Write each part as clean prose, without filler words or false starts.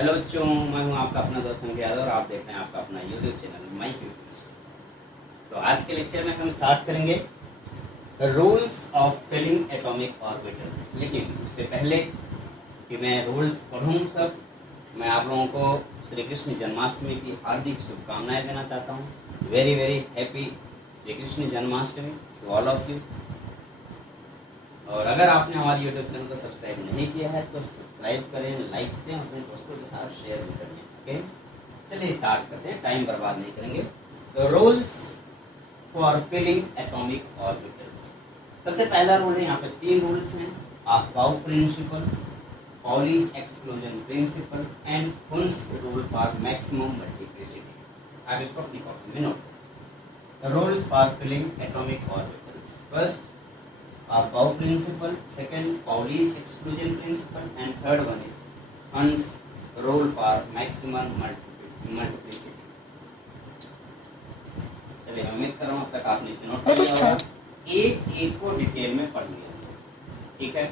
Hello बच्चों, मैं हूं आपका अपना दोस्त अंकित यादव और आप देख रहे हैं आपका अपना यूट्यूब चैनल माई क्यूब। तो आज के लेक्चर में हम स्टार्ट करेंगे rules of filling atomic orbitals. लेकिन उससे पहले कि मैं रूल्स पढ़ूं सब, मैं आप लोगों को श्री कृष्ण जन्माष्टमी की हार्दिक शुभकामनाएं देना चाहता हूं। Very very happy Shri Krishna Janmashtami to all of you. और अगर आपने हमारे यूट्यूब चैनल को सब्सक्राइब नहीं किया है तो सब्सक्राइब करें, लाइक करें, अपने दोस्तों के साथ शेयर भी करें। ओके, चलिए स्टार्ट करते हैं, टाइम बर्बाद नहीं करेंगे। तो rules for filling atomic orbitals. सबसे पहला रूल है, यहाँ पे 3 रूल्स हैं। Aufbau principle, Pauli's exclusion principle and Hund's rule for maximum multiplicity. आप इसको अपनी कॉपी में नोट करें। Rules for filling atomic orbitals. First, Gauss principle, second Pauli's exclusion principle, and third one is Hund's rule for maximum multiplicity. चलिए मैं उम्मीद कर रहा हूँ अब तक आपने इसे नोट कर लिया होगा। एक को डिटेल में पढ़ लिया, ठीक है।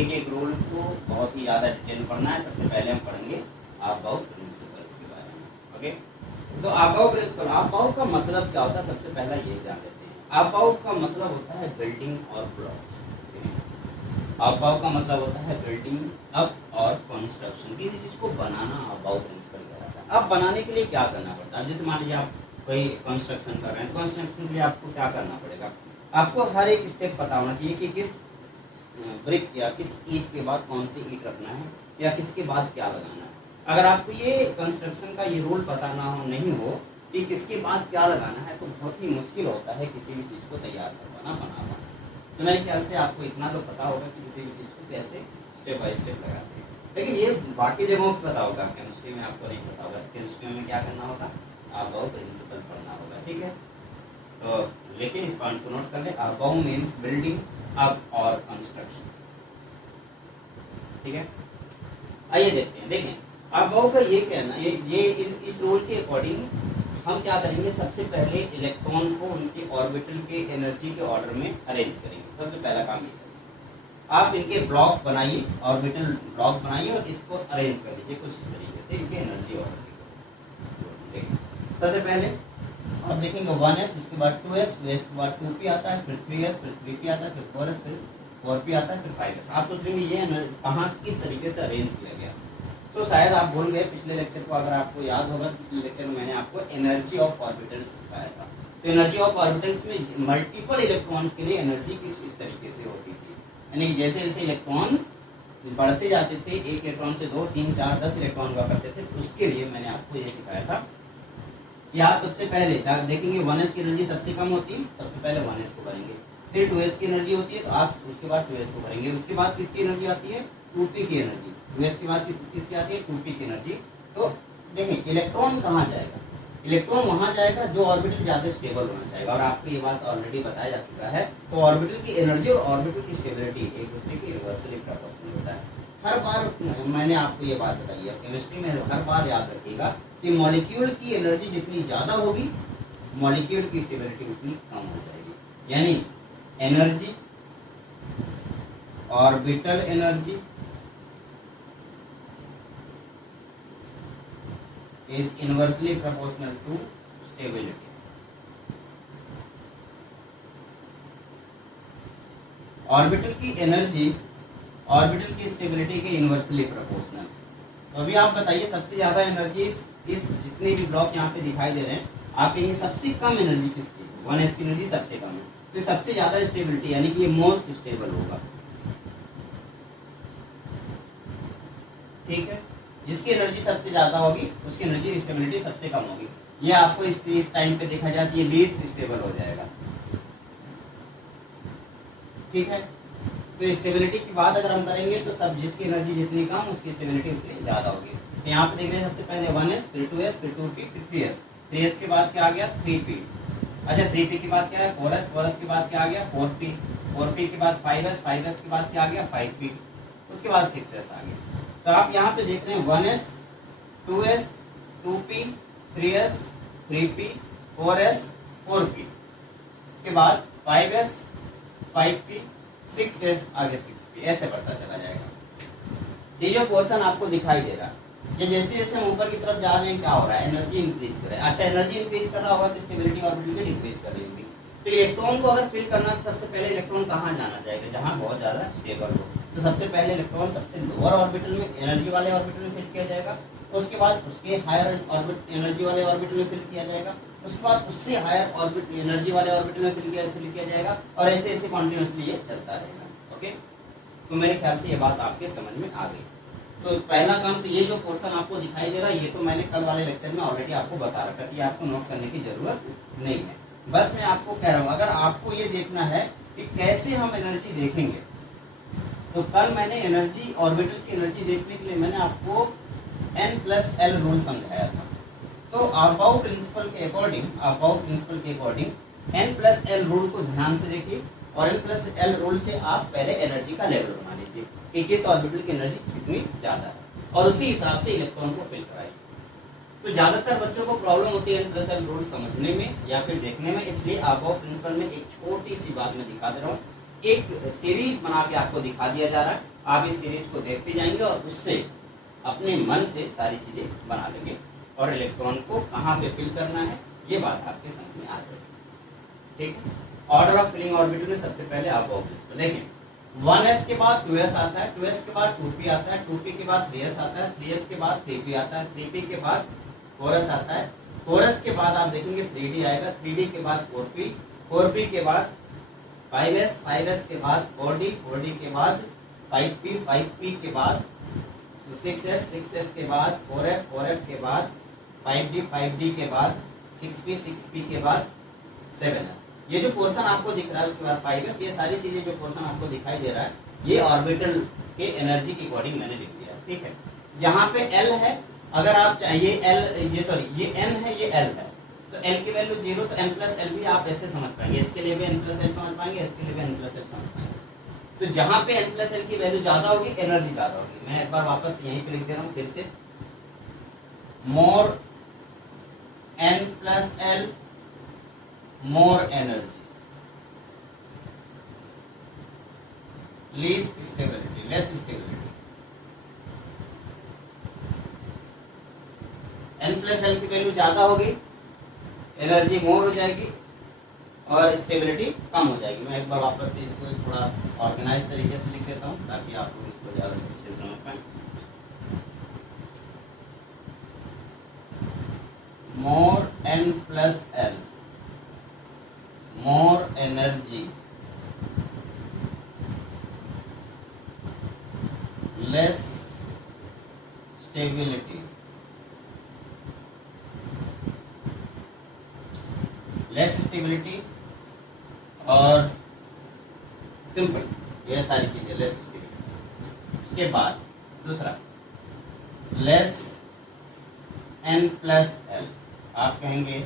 एक रूल को बहुत ही ज्यादा डिटेल में पढ़ना है। सबसे पहले हम पढ़ेंगे Gauss प्रिंसिपल्स के बारे में। ओके, तो Gauss प्रिंसिपल, Gauss का मतलब क्या होता है, सबसे पहला ये जान लेते हैं। अबाव का मतलब होता है बिल्डिंग और ब्लॉक्स। अबाव का मतलब होता है बिल्डिंग अप और कंस्ट्रक्शन, किसी चीज को बनाना अबाव प्रिंसिपल कहलाता है। अब बनाने के लिए क्या करना पड़ता है, जैसे मान लीजिए आप कोई कंस्ट्रक्शन कर रहे हैं, कंस्ट्रक्शन के लिए आपको क्या करना पड़ेगा, आपको हर एक स्टेप पता होना चाहिए कि किस ब्रिक या किस ईंट के बाद कौन सी ईंट रखना है या किसके बाद क्या लगाना है। अगर आपको ये कंस्ट्रक्शन का ये रूल पता ना हो, नहीं हो कि किसके बाद क्या लगाना है, तो बहुत ही मुश्किल होता है किसी भी चीज को तैयार करवाना, बनाना। तो मेरे ख्याल से आपको इतना तो पता होगा कि किसी भी चीज को कैसे स्टेप बाय स्टेप लगाते हैं। लेकिन ये बाकी जगहों पर पता होगा, केमिस्ट्री में आपको नहीं पता होगा। केमिस्ट्री में क्या करना होगा, अबाव प्रिंसिपल पढ़ना होगा, ठीक है। तो लेकिन इस पॉइंट को नोट कर ले, अबाव मीन्स बिल्डिंग अप और कंस्ट्रक्शन, ठीक है। आइए देखते हैं, देखें अबाव का ये कहना, ये इस रूल के अकॉर्डिंग हम क्या करेंगे, सबसे पहले इलेक्ट्रॉन को उनके ऑर्बिटल के एनर्जी के ऑर्डर में अरेंज करेंगे। सबसे पहला काम ये करेंगे, आप इनके ब्लॉक बनाइए, ऑर्बिटल ब्लॉक बनाइए और इसको अरेंज कर दीजिए कुछ इस तरीके से इनके एनर्जी ऑर्डर। सबसे पहले आप देखेंगे 1s, उसके बाद 2s, 2s के बाद 2p आता है, फिर 3s, फिर 3p आता है, फिर 4s, फिर 4p आता है, फिर 5s। आप सोचेंगे ये कहाँ किस तरीके से अरेंज किया गया, तो शायद आप भूल गए पिछले लेक्चर को। अगर आपको याद होगा, पिछले लेक्चर में मैंने आपको एनर्जी ऑफ ऑर्बिटल्स सिखाया था। तो एनर्जी ऑफ ऑर्बिटल्स में मल्टीपल इलेक्ट्रॉन्स के लिए एनर्जी इस तरीके से होती थी, यानी जैसे जैसे इलेक्ट्रॉन बढ़ते जाते थे, एक इलेक्ट्रॉन से 2, 3, 4, 10 इलेक्ट्रॉन हुआ करते थे, उसके लिए मैंने आपको ये सिखाया था कि आप सबसे पहले देखेंगे 1s की एनर्जी सबसे कम होती है, सबसे पहले 1s को भरेंगे। फिर 2s की एनर्जी होती है तो आप उसके बाद 2s को भरेंगे। उसके बाद किसकी एनर्जी आती है, 2p की एनर्जी। 2s के बाद किसकी आती है, 2p की एनर्जी। तो देखिए इलेक्ट्रॉन कहाँ जाएगा, इलेक्ट्रॉन वहां जाएगा जो ऑर्बिटल ज्यादा स्टेबल होना चाहिए। और आपको ये बात ऑलरेडी बताया जा चुका है। तो ऑर्बिटल की एनर्जी और ऑर्बिटल की स्टेबिलिटी एक दूसरे की इनवर्सली प्रोपोर्शनल होता है। हर बार मैंने आपको ये बात बताई है, केमिस्ट्री में हर बार याद रखिएगा कि मॉलिक्यूल की एनर्जी जितनी ज्यादा होगी, मॉलिक्यूल की स्टेबिलिटी उतनी कम हो जाएगी। यानी energy, orbital energy is inversely proportional to stability. Orbital की एनर्जी ऑर्बिटल की स्टेबिलिटी के इनवर्सली प्रोपोर्शनल। तो अभी आप बताइए सबसे ज्यादा एनर्जी इस जितने भी ब्लॉक यहाँ पे दिखाई दे रहे हैं, आप कहेंगे सबसे कम एनर्जी किसकी, 1s की एनर्जी सबसे कम है, तो सबसे ज्यादा स्टेबिलिटी यानी कि ये मोस्ट स्टेबल होगा, ठीक है। जिसकी एनर्जी सबसे ज्यादा होगी उसकी एनर्जी स्टेबिलिटी सबसे कम होगी। ये आपको इस टाइम पे देखा जाए तो ये लीस्ट स्टेबल हो जाएगा, ठीक है। तो स्टेबिलिटी की बात अगर हम करेंगे तो सब जिसकी एनर्जी जितनी कम उसकी स्टेबिलिटी उतनी ज्यादा होगी। तो यहाँ पे देख रहे हैं सबसे पहले 1s, फिर 2s, फिर 2p, फिर 3s। 3s के बाद क्या आ गया, 3p। अच्छा 3p के बाद क्या है, 4s, 4s के बाद क्या आ गया, 4p, 4p के बाद 5s, 5s के बाद क्या आ गया, 5p, उसके बाद 6s आ गया। तो आप यहाँ पे देख रहे हैं 1s, 2s, 2p, 3s, 3p, 4s, 4p, उसके बाद 5s, 5p, 6s, आगे 6p, ऐसे बढ़ता चला जाएगा। ये जो पोर्शन आपको दिखाई दे रहा है ये जैसे जैसे हम ऊपर की तरफ जा रहे हैं क्या हो रहा है, एनर्जी इंक्रीज कर रहा है। अच्छा, एनर्जी इंक्रीज कर रहा होगा तो स्टेबिलिटी ऑर्बिटल की डिक्रीज कर रही होगी। तो इलेक्ट्रॉन को अगर फिल करना तो सबसे पहले इलेक्ट्रॉन कहाँ जाना चाहिए, जहाँ बहुत ज्यादा स्टेबल हो। तो सबसे पहले इलेक्ट्रॉन सबसे लोअर ऑर्बिटल में, एनर्जी वाले ऑर्बिटल में फिल किया जाएगा। उसके बाद उसके हायर ऑर्बिट एनर्जी वाले ऑर्बिटल में फिल किया जाएगा। उसके बाद उससे हायर ऑर्बिट एनर्जी वाले ऑर्बिटल में फिल किया जाएगा, और ऐसे ऐसे कॉन्टिन्यूसली ये चलता रहेगा। ओके, तो मेरे ख्याल से ये बात आपके समझ में आ गई। तो पहला काम तो ये जो पोर्शन आपको दिखाई दे रहा है, ये तो मैंने कल वाले लेक्चर में ऑलरेडी आपको बता रखा है, आपको नोट करने की जरूरत नहीं है। बस मैं आपको कह रहा हूँ, अगर आपको ये देखना है कि कैसे हम एनर्जी देखेंगे, तो कल मैंने एनर्जी ऑर्बिटल की एनर्जी देखने के लिए मैंने आपको N+L रूल समझाया था। तो अबाउ प्रिंसिपल के अकॉर्डिंग N+L रूल को ध्यान से देखिए, और N+L रूल से आप पहले एनर्जी का लेवल बना लीजिए कि किस ऑर्बिटल की एनर्जी कितनी ज्यादा है, और उसी हिसाब से इलेक्ट्रॉन को फिल कराइए। तो ज्यादातर बच्चों को प्रॉब्लम होती है N+L रूल समझने में या फिर देखने में, इसलिए अबाउ प्रिंसिपल में एक छोटी सी बात मैं दिखा दे रहा हूँ। एक सीरीज बना के आपको दिखा दिया जा रहा है, आप इस सीरीज को देखते जाएंगे और उससे अपने मन से सारी चीजें बना लेंगे, और इलेक्ट्रॉन को कहाँ पे फिल करना है ये बात आपके समझ में आ जाएगी। ठीक है, ऑर्डर ऑफ फिलिंग ऑर्बिटल में सबसे पहले आप ऑब्जेक्ट देखें, 1s के बाद 2s आता है, 2s के बाद 2p आता है, 2p के बाद 3s आता है, 3s के बाद 3p आता है, 3p के बाद 4s आता है, 4s के बाद आप देखेंगे 3d आएगा, 3d के बाद 4p, 4p के बाद 5s, 5s के बाद 4d, 4d के बाद 5p, 5p के बाद 6s, 6s के बाद 4f, 4f के बाद 5d, 5d के बाद 6p, 6p के बाद 7s। ये जो पोर्शन आपको दिख रहा है उसके बाद 5f, ये सारी चीजें जो पोर्शन आपको दिखाई दे रहा है ये ऑर्बिटल के एनर्जी के अकॉर्डिंग मैंने लिख दिया। ठीक है, यहाँ पे L है, अगर आप चाहिए ये N है, ये L है, तो L की वैल्यू 0, तो N+L भी आप ऐसे समझ पाएंगे, इसके लिए भी N+L समझ पाएंगे, इसके लिए भी N+L समझ पाएंगे। तो जहां पे N+L की वैल्यू ज्यादा होगी, एनर्जी ज्यादा होगी। मैं एक बार वापस यहीं पे लिख दे रहा हूँ फिर से, मोर N+L more energy, least stability, less stability. N+L की वैल्यू ज्यादा होगी, एनर्जी मोर हो जाएगी और स्टेबिलिटी कम हो जाएगी। मैं एक बार वापस से इसको थोड़ा ऑर्गेनाइज तरीके से लिख देता हूँ ताकि आप लोग इसको ज्यादा अच्छे से समझ पाए। मोर N+L more energy, less stability, less stability और सिंपल, ये सारी चीजें लेस स्टेबिलिटी। उसके बाद दूसरा लेस N+L, आप कहेंगे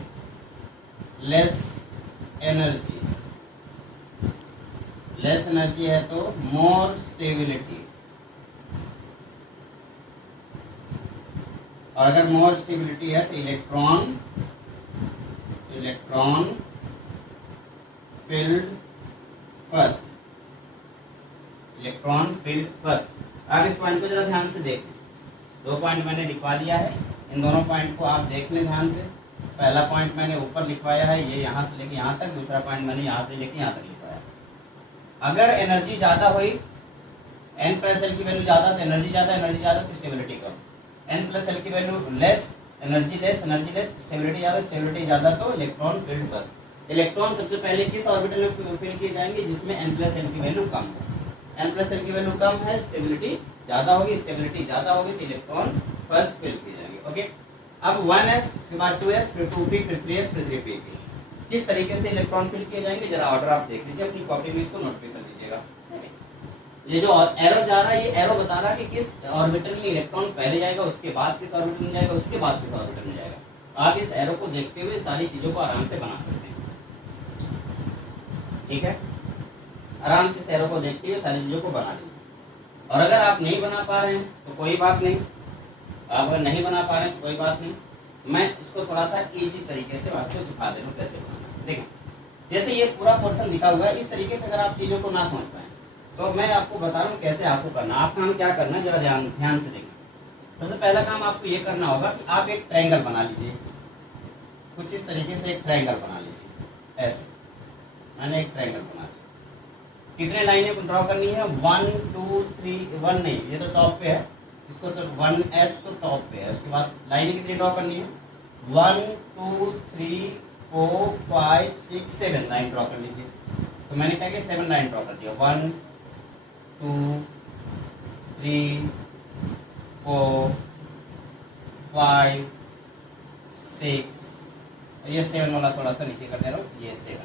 लेस एनर्जी, लेस एनर्जी है तो मोर स्टेबिलिटी, और अगर मोर स्टेबिलिटी है तो electron filled first, electron filled first. आप इस पॉइंट को जरा ध्यान से देखें, 2 पॉइंट मैंने लिखवा दिया है, इन दोनों पॉइंट को आप देख लें ध्यान से। पहला पॉइंट मैंने ऊपर लिखवाया है, ये यहाँ से लेके यहाँ तक, दूसरा पॉइंट मैंने यहाँ से लेके यहाँ तक लिखवाया। अगर एनर्जी ज्यादा हुई, N+L की वैल्यू ज्यादा तो एनर्जी ज्यादा तो स्टेबिलिटी कम, N+L की value less, energy less, stability ज्यादा तो इलेक्ट्रॉन फील्ड फर्स्ट। इलेक्ट्रॉन सबसे पहले किस ऑर्बिटल में फिल किए जाएंगे, जिसमें N+L की वैल्यू कम हो। N+L की वैल्यू कम है, स्टेबिलिटी ज्यादा होगी तो इलेक्ट्रॉन फर्स्ट फिल किए जाएंगे। ओके, अब 1s के बाद 2s, फिर 2p, फिर 3s, फिर 3p। किस तरीके से इलेक्ट्रॉन फिल किए जाएंगे जरा ऑर्डर आप देख लीजिए, अपनी कॉपी में इसको नोट पे कर लीजिएगा। ये जो एरो जा रहा है, ये एरो बता रहा है कि किस ऑर्बिटल में इलेक्ट्रॉन पहले जाएगा, उसके बाद किस ऑर्बिटल में जाएगा, उसके बाद किस ऑर्बिटल में जाएगा। आप इस एरो को देखते हुए सारी चीजों को आराम से बना सकते हैं। ठीक है, आराम से इस एरो को देखते हुए सारी चीजों को बना लीजिए। और अगर आप नहीं बना पा रहे हैं तो कोई बात नहीं, आप अगर नहीं बना पा रहे हैं तो कोई बात नहीं, मैं इसको थोड़ा सा इजी तरीके से आपको सिखा दे रहा हूँ कैसे बनाना। देखें, जैसे ये पूरा पोर्शन लिखा हुआ है, इस तरीके से अगर आप चीजों को ना समझ पाए तो मैं आपको बता रहा हूँ कैसे आपको करना। आपका हम क्या करना है, जरा ध्यान से देखें। सबसे पहला काम आपको ये करना होगा कि आप एक ट्रायंगल बना लीजिए, कुछ इस तरीके से एक ट्रायंगल बना लीजिए। ऐसे मैंने एक ट्रायंगल बना लिया। कितने लाइनें ड्रॉ करनी है? 1 2 3, 1 नहीं, ये तो टॉप पे है, इसको तो 1s तो टॉप पे है। उसके बाद लाइनें कितनी ड्रॉ करनी है? 1 2 3 4 5 6 7 लाइन ड्रॉ कर लीजिए। तो मैंने क्या किया, 7 लाइन ड्रॉ कर दिया। 1 2 3 4 5 6, ये 7 वाला थोड़ा सा नीचे कर दे रहा हूँ, ये 7 है।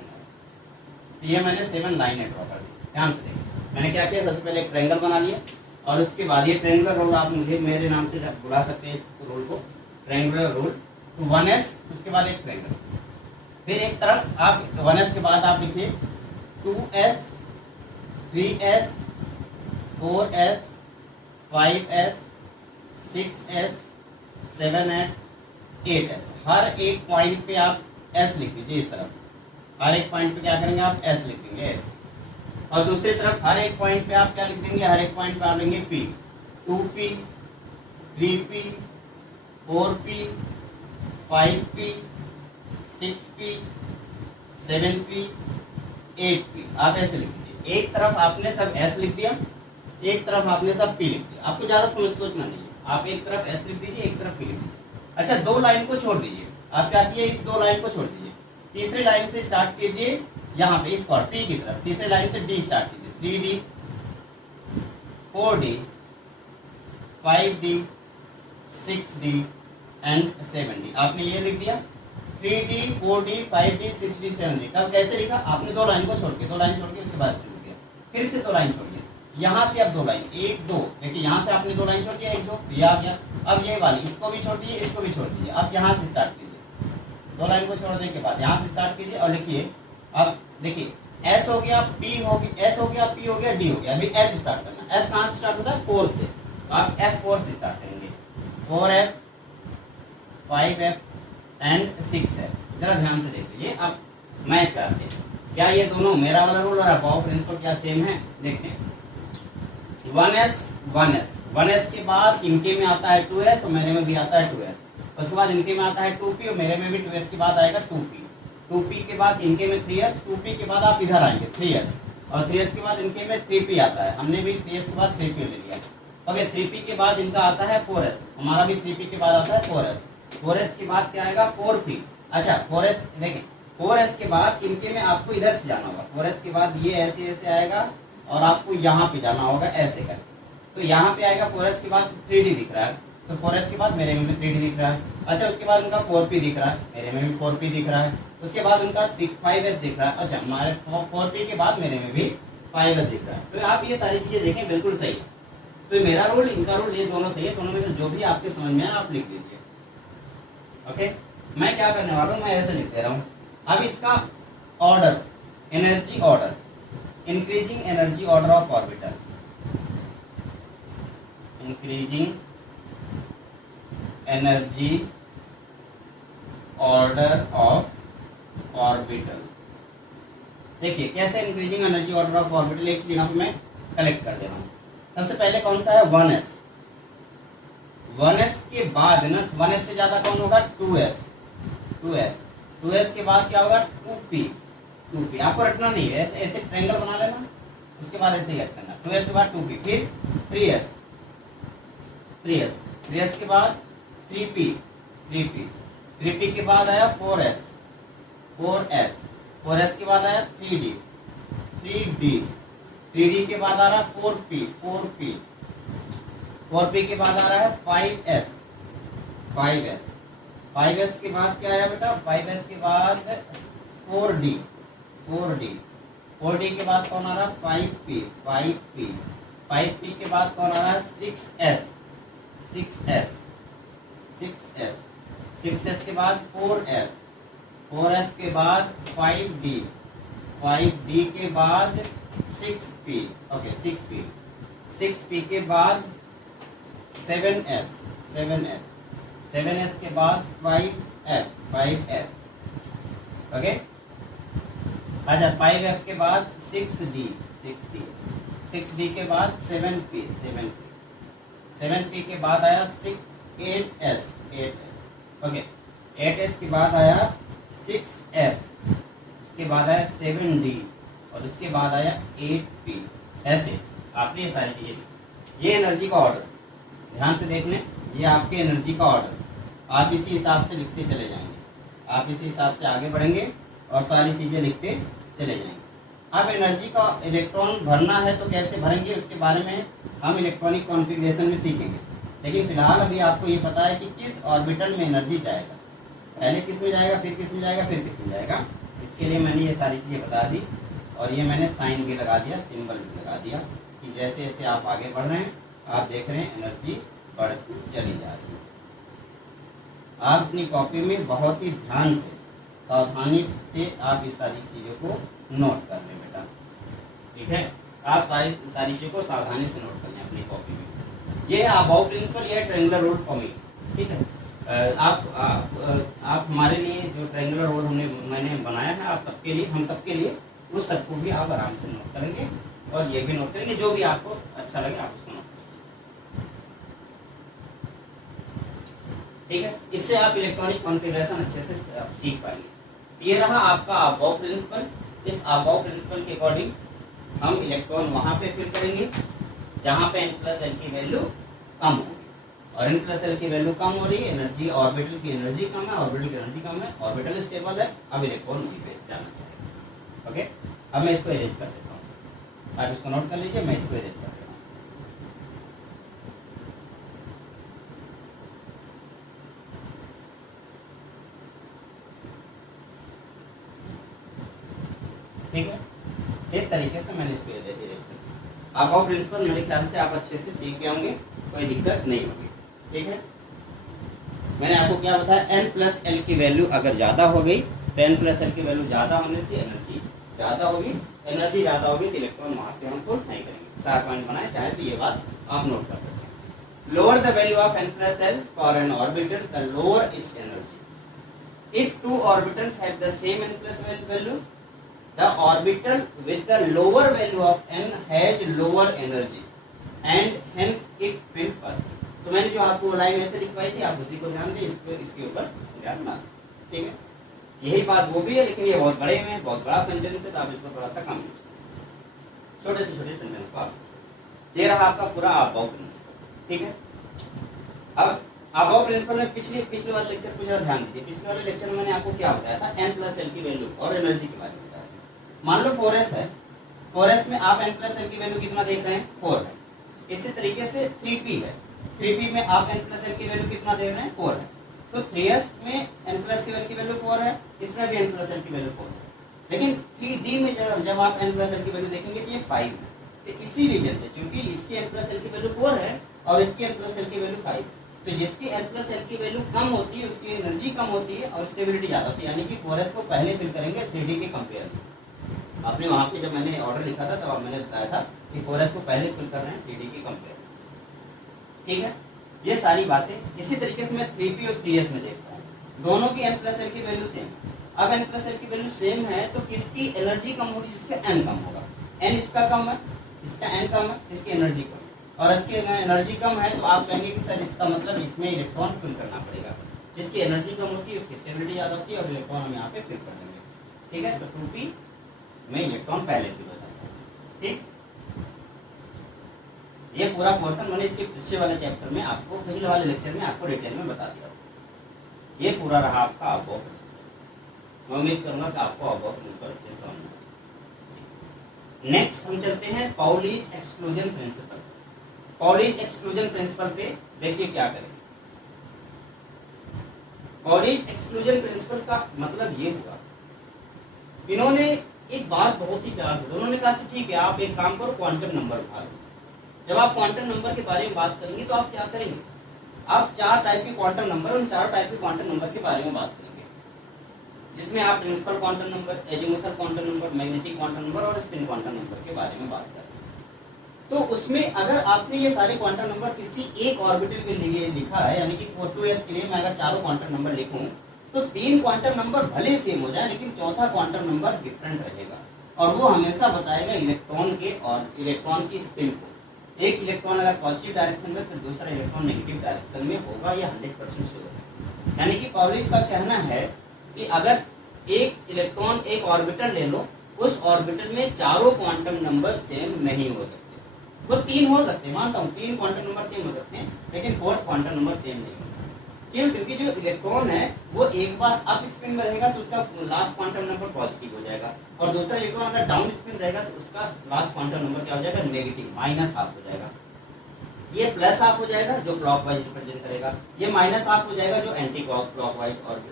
तो ये मैंने 7 लाइनें ड्रॉ कर दी। ध्यान से देखिए, मैंने क्या किया, सबसे पहले एक ट्रायंगल बना लिया और उसके बाद ये ट्रायंगुलर रोल आप मुझे मेरे नाम से बुला सकते हैं इस रोल को, ट्रायंगुलर रोल। तो 1s, उसके बाद एक ट्रायंगल, फिर एक तरफ आप 1s के बाद आप लिखिए 2s 3s 4s 5s 6s 7s 8s। हर एक पॉइंट पे आप s लिख दीजिए। इस तरफ हर एक पॉइंट पे क्या करेंगे, आप s लिख देंगे s। और दूसरी तरफ हर एक पॉइंट पे आप क्या लिख देंगे, हर एक पॉइंट पे आप लेंगे p, 2p 3p 4p 5p 6p 7p 8p, आप ऐसे लिख दीजिए। एक तरफ आपने सब s लिख दिया, एक तरफ आपने सब p लिख दिया। आपको ज्यादा सोचना नहीं है, आप एक तरफ s लिख दीजिए, एक तरफ p लिख दीजिए। अच्छा, 2 लाइन को छोड़ दीजिए। आप क्या कीजिए, इस 2 लाइन को छोड़ दीजिए, तीसरी लाइन से स्टार्ट कीजिए यहाँ पे इस पर P की तरफ, तीसरी लाइन से D स्टार्ट कीजिए। 3D 4D 5D 6D and 7D, आपने ये लिख दिया। 3D 4D 5D 6D 7D। तब कैसे लिखा, आपने 2 लाइन को छोड़ के, 2 लाइन छोड़ के उसके बाद शुरू किया, फिर से 2 लाइन छोड़ दिया, यहाँ से अब 2 लाइन, 1 2, देखिए यहाँ से आपने 2 लाइन छोड़ दिया, 1 2, ये आ गया। अब ये वाली, इसको भी छोड़ दीजिए, इसको भी छोड़ दीजिए। अब यहाँ से स्टार्ट कीजिए, 2 लाइन को छोड़ने के बाद यहाँ से स्टार्ट कीजिए और लिखिए। अब देखिए S हो गया, P हो गया, S हो गया, P हो गया, D हो गया। अभी F स्टार्ट करना। F कहाँ से स्टार्ट होता है, 4 से। तो आप F4 से स्टार्ट करेंगे, 4F 5F एंड 6F। जरा ध्यान से देख लीजिए, अब मैच करते हैं क्या ये दोनों, मेरा वाला रूल और अबाव प्रिंसिपल क्या सेम है। देखते हैं 1s के बाद इनके में आता है 2s और मेरे में भी आता है 2s। उसके बाद इनके में आता है 2p और मेरे में भी 2s के बाद आएगा 2p के बाद इनके में 3s, 2p के बाद आप इधर आएंगे 3s और 3s के बाद इनके में 3p आता है। हमने भी 3s के बाद 3p ले लिया। ओके, 3p के बाद इनका आता है 4s, हमारा भी 3p के बाद आता है 4s के बाद क्या आएगा 4p। अच्छा 4s देखें, 4s के बाद इनके में आपको इधर से जाना होगा। 4s के बाद ये ऐसे ऐसे आएगा और आपको यहाँ पे जाना होगा ऐसे करके। तो यहाँ पे आएगा 4s के बाद 3d दिख रहा है, तो 4s के बाद मेरे में भी 3d दिख रहा है। अच्छा, उसके बाद उनका 4p दिख रहा है, मेरे में भी 4p दिख रहा है। उसके बाद उनका 5s दिख रहा है। अच्छा, हमारे 4p के बाद मेरे में भी 5s दिख रहा है। तो आप ये सारी चीजें देखें, बिल्कुल सही है। तो मेरा रोल, इनका रोल, ये दोनों सही है। दोनों में से जो भी आपके समझ में है आप लिख लीजिए। ओके, मैं क्या करने वाला हूँ, मैं ऐसे लिख दे रहा हूँ। अब इसका order, energy order, increasing energy order of orbital, increasing energy order of orbital. देखिए कैसे increasing energy order of orbital, एक चीज यहाँ पे मैं कलेक्ट कर दे रहा हूँ। सबसे पहले कौन सा है, 1s। 1s के बाद ना, 1s से ज्यादा कौन होगा, 2s। 2s के बाद क्या होगा, 2p। आपको रटना नहीं है, ऐसे ऐसे ट्रायंगल बना लेना, उसके बाद ऐसे याद करना। 2s के बाद 2p, फिर 3s 3s के बाद 3p के बाद आया 4s 4s के बाद आया 3d के बाद आ रहा है 4p के बाद आ रहा है 5s के बाद क्या आया बेटा, 5s के बाद 4d के बाद कौन आ रहा है, 5p के बाद कौन आ रहा है, 6s के बाद 4f के बाद 5d के बाद 6p, ओके 6p के बाद 7s के बाद 5f, ओके। अच्छा, 5f के बाद 6d के बाद 7p 7p के बाद आया 8s, ओके, 8s के बाद आया 6f, उसके बाद आया 7d और उसके बाद आया 8p। ऐसे आपने ये सारी चीजें लिखी। ये एनर्जी का ऑर्डर, ध्यान से देख लें, ये आपके एनर्जी का ऑर्डर। आप इसी हिसाब से लिखते चले जाएंगे, आप इसी हिसाब से आगे बढ़ेंगे और सारी चीजें लिखते चले जाएंगे। अब एनर्जी का इलेक्ट्रॉन भरना है तो कैसे भरेंगे, उसके बारे में हम इलेक्ट्रॉनिक कॉन्फ़िगरेशन में सीखेंगे। लेकिन फिलहाल अभी आपको ये पता है कि किस ऑर्बिटल में एनर्जी जाएगा, पहले किस में जाएगा, फिर किस में जाएगा, फिर किस में जाएगा। इसके लिए मैंने ये सारी चीज़ें बता दी और ये मैंने साइन भी लगा दिया, सिंबल भी लगा दिया कि जैसे जैसे आप आगे बढ़ रहे हैं आप देख रहे हैं एनर्जी बढ़ती चली जा रही है। आप अपनी कॉपी में बहुत ही ध्यान से, सावधानी से आप इस सारी चीज़ों को नोट कर लें बेटा, ठीक है। आप सारी चीज़ों को सावधानी से नोट कर लें अपनी कॉपी में। ये है अबाउ प्रिंसिपल, ये है ट्रायंगुलर रूल फॉर्मिंग, ठीक है। आप हमारे लिए जो ट्रायंगुलर रूल मैंने बनाया है आप सबके लिए, हम सबके लिए, उस सबको भी आप आराम से नोट करेंगे और ये भी नोट करेंगे, जो भी आपको अच्छा लगे आप उसको नोट करेंगे, ठीक है। इससे आप इलेक्ट्रॉनिक कॉन्फ़िगरेशन अच्छे से सीख पाएंगे। ये रहा आपका अबाउ प्रिंसिपल। इस अबाउ प्रिंसिपल के अकॉर्डिंग हम इलेक्ट्रॉन वहां पे फिल करेंगे जहां पे n+l की वैल्यू कम होगी, और n+l की वैल्यू कम हो रही है, एनर्जी ऑर्बिटल की एनर्जी कम है, ऑर्बिटल की एनर्जी कम है, ऑर्बिटल स्टेबल है, अब इलेक्ट्रॉन वहीं पे जाना चाहिए। ओके, अब मैं इसको अरेंज कर देता हूँ, आप इसको नोट कर लीजिए, मैं इसको अरेंज कर देता हूँ। ठीक है, इस तरीके से मैंने इसको अरेंज कर दिया। अबाउ प्रिंसिपल मेरे ख्याल से आप अच्छे से सीख गए होंगे, कोई दिक्कत नहीं होगी, ठीक है। मैंने आपको क्या बताया, n+l की वैल्यू अगर ज्यादा हो गई तो n+l की वैल्यू ज्यादा होने से एनर्जी ज्यादा होगी, एनर्जी ज्यादा होगी तो इलेक्ट्रॉन वहां पे हम पुल नहीं करेंगे। स्टार पॉइंट बनाए चाहे तो ये बात आप नोट कर सकते हैं। Lower the value of n+l for an orbital the lower it's energy. If two orbitals have the same n+l value, the orbital with the lower value of n has lower energy and hence it will first। तो मैंने जो आपको line ऐसे लिखवाई थी आप उसी को ध्यान दें, इसके ऊपर ध्यान ना, ठीक है। यही बात वो भी है, लेकिन ये बहुत बड़े में बहुत बड़ा सेंटेंस है तो आप इसको थोड़ा सा कम छोटे से छोटे सेंटेंस को आप। ये रहा आपका पूरा अबाउ प्रिंसिपल, ठीक है। अब अबाउ प्रिंसिपल में पिछले वाले लेक्चर को जरा ध्यान दीजिए। पिछले वाले लेक्चर में मैंने आपको क्या बताया था, n+l की वैल्यू और एनर्जी के बारे में। मान लो 4s है, 4s में आप n+l की वैल्यू कितना देख रहे हैं, 4 है। इसी तरीके से 3p है, 3p में आप n+l की वैल्यू कितना देख रहे हैं, 4 है। तो 3s में n+l की वैल्यू 4 है, इसमें भी n+l की वैल्यू 4 है। लेकिन 3d में जब आप n+l की वैल्यू देखेंगे तो ये 5 है। तो इसी रीजन से, क्योंकि इसकी n+l की वैल्यू 4 है और इसकी n+l की वैल्यू 5 है, तो जिसकी n+l की वैल्यू कम होती है उसकी एनर्जी कम होती है और स्टेबिलिटी ज्यादा होती है। यानी कि 4s को पहले फिल करेंगे 3d के कंपेयर में। आपने वहां पे जब मैंने ऑर्डर लिखा था तब मैंने बताया था कि 4s को पहले फिल कर रहे हैं 3d की कंपेयर, ठीक है। ये सारी बातें इसी तरीके से मैं 3p और 3s में देखता हूँ, दोनों की n+l की वैल्यू सेम है। अब n+l की वैल्यू सेम है तो किसकी एनर्जी कम होगी, जिसका n कम होगा। n इसका कम है, इसका n कम है, इसकी एनर्जी कम है। और इसकी एनर्जी कम है तो आप कहेंगे कि सर इसका मतलब इसमें इलेक्ट्रॉन फिल करना पड़ेगा। जिसकी एनर्जी कम होती है उसकी स्टेबिलिटी ज्यादा होती है और इलेक्ट्रॉन हम यहाँ पे फिल कर देंगे, ठीक है। तो 2p में इलेक्ट्रॉन पहले फिल हो जाता है, ठीक। ये पूरा पोर्शन मैंने इसके पिछले वाले चैप्टर में आपको, पिछले वाले लेक्चर में आपको डिटेल में बता दिया। ये पूरा रहा आपका अबाउ प्रिंसिपल। मैं उम्मीद करूंगा कि आपको अबाउ प्रिंसिपल अच्छे से समझ में। नेक्स्ट हम चलते हैं Pauli's exclusion principle. Pauli's exclusion principle पे देखिए क्या करेंगे। पाउलीज एक्सक्लूजन प्रिंसिपल का मतलब ये हुआ, इन्होंने एक बात बहुत ही प्यार से, उन्होंने कहा ठीक है आप एक काम करो, क्वांटम नंबर उठा लो। जब आप क्वांटम नंबर के बारे में बात करेंगे तो आप क्या करेंगे, आप 4 टाइप के क्वांटम नंबर, उन 4 टाइप के क्वांटम नंबर के बारे में बात करेंगे, जिसमें आप principal quantum number, azimuthal quantum number, magnetic quantum number और स्पिन क्वांटम नंबर के बारे में बात करेंगे। तो उसमें अगर आपने ये सारे क्वांटम नंबर किसी एक ऑर्बिटल के लिए लिखा है, यानी कि 4s के लिए मैं अगर चारों क्वांटम नंबर लिखूं तो 3 क्वांटम नंबर भले सेम हो जाए लेकिन चौथा क्वांटम नंबर डिफरेंट रहेगा और वो हमेशा बताएगा इलेक्ट्रॉन के और इलेक्ट्रॉन की स्पिन को। एक इलेक्ट्रॉन अगर पॉजिटिव डायरेक्शन में तो दूसरा इलेक्ट्रॉन नेगेटिव डायरेक्शन में होगा, ये 100% श्योर है। यानी कि पाउली का कहना है कि अगर एक इलेक्ट्रॉन एक ऑर्बिटल ले लो, उस ऑर्बिटल में चारों क्वांटम नंबर सेम नहीं हो सकते। वो 3 हो सकते हैं, मानता हूँ 3 क्वांटम नंबर सेम हो सकते हैं, लेकिन 4th क्वांटम नंबर सेम नहीं होगा। क्यों? क्योंकि जो इलेक्ट्रॉन है वो एक बार अप स्पिन में रहेगा तो उसका लास्ट क्वांटम नंबर पॉजिटिव हो जाएगा, और दूसरा इलेक्ट्रॉन अगर डाउन स्पिन रहेगा तो उसका लास्ट क्वांटम नंबर क्या हो जाएगा? नेगेटिव, -12 हो जाएगा। ये +12 हो जाएगा जो क्लॉकवाइज रिप्रेजेंट करेगा, ये -12 हो जाएगा जो एंटी क्लॉकवाइज और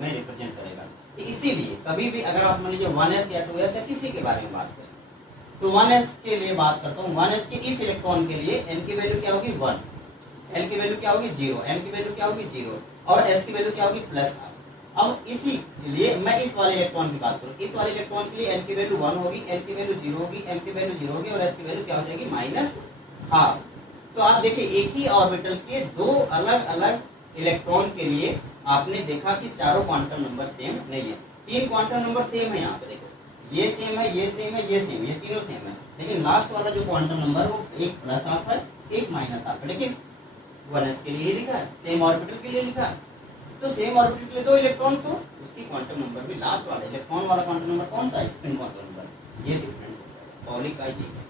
में रिप्रेजेंट करेगा। तो इसीलिए कभी भी अगर आप मान लीजिए 1s या 2s या किसी के बारे में बात करें, तो 1s के लिए बात करता हूँ, 1s के इस इलेक्ट्रॉन के लिए n की वैल्यू क्या होगी? 1, l की वैल्यू क्या होगी? 0, m की वैल्यू क्या होगी? 0, और s की वैल्यू क्या होगी? +12। अब इसी लिए मैं इस वाले इलेक्ट्रॉन की बात करूँ, इस वाले इलेक्ट्रॉन के लिए n की वैल्यू 1 होगी, l की वैल्यू 0 होगी, m की वैल्यू 0 होगी, और s की वैल्यू क्या हो जाएगी? -12। तो आप देखिए एक ही ऑर्बिटल के दो अलग अलग इलेक्ट्रॉन के लिए आपने देखा कि चारों क्वांटम नंबर सेम नहीं है। 3 क्वांटम नंबर सेम है, यहाँ पे देखो ये सेम है, ये सेम है, ये सेम, ये तीनों सेम है, लेकिन लास्ट वाला जो क्वांटम नंबर वो एक +12 है, एक -12 है, लेकिन 1s के लिए लिखा है, सेम ऑर्बिटल के लिए लिखा है। तो सेम ऑर्बिटल के लिए 2 इलेक्ट्रॉन, तो उसकी क्वांटम नंबर भी लास्ट वाला इलेक्ट्रॉन वाला क्वांटम नंबर कौन सा? स्पिन क्वांटम नंबर, ये डिफरेंट होता है। पॉली का ये है।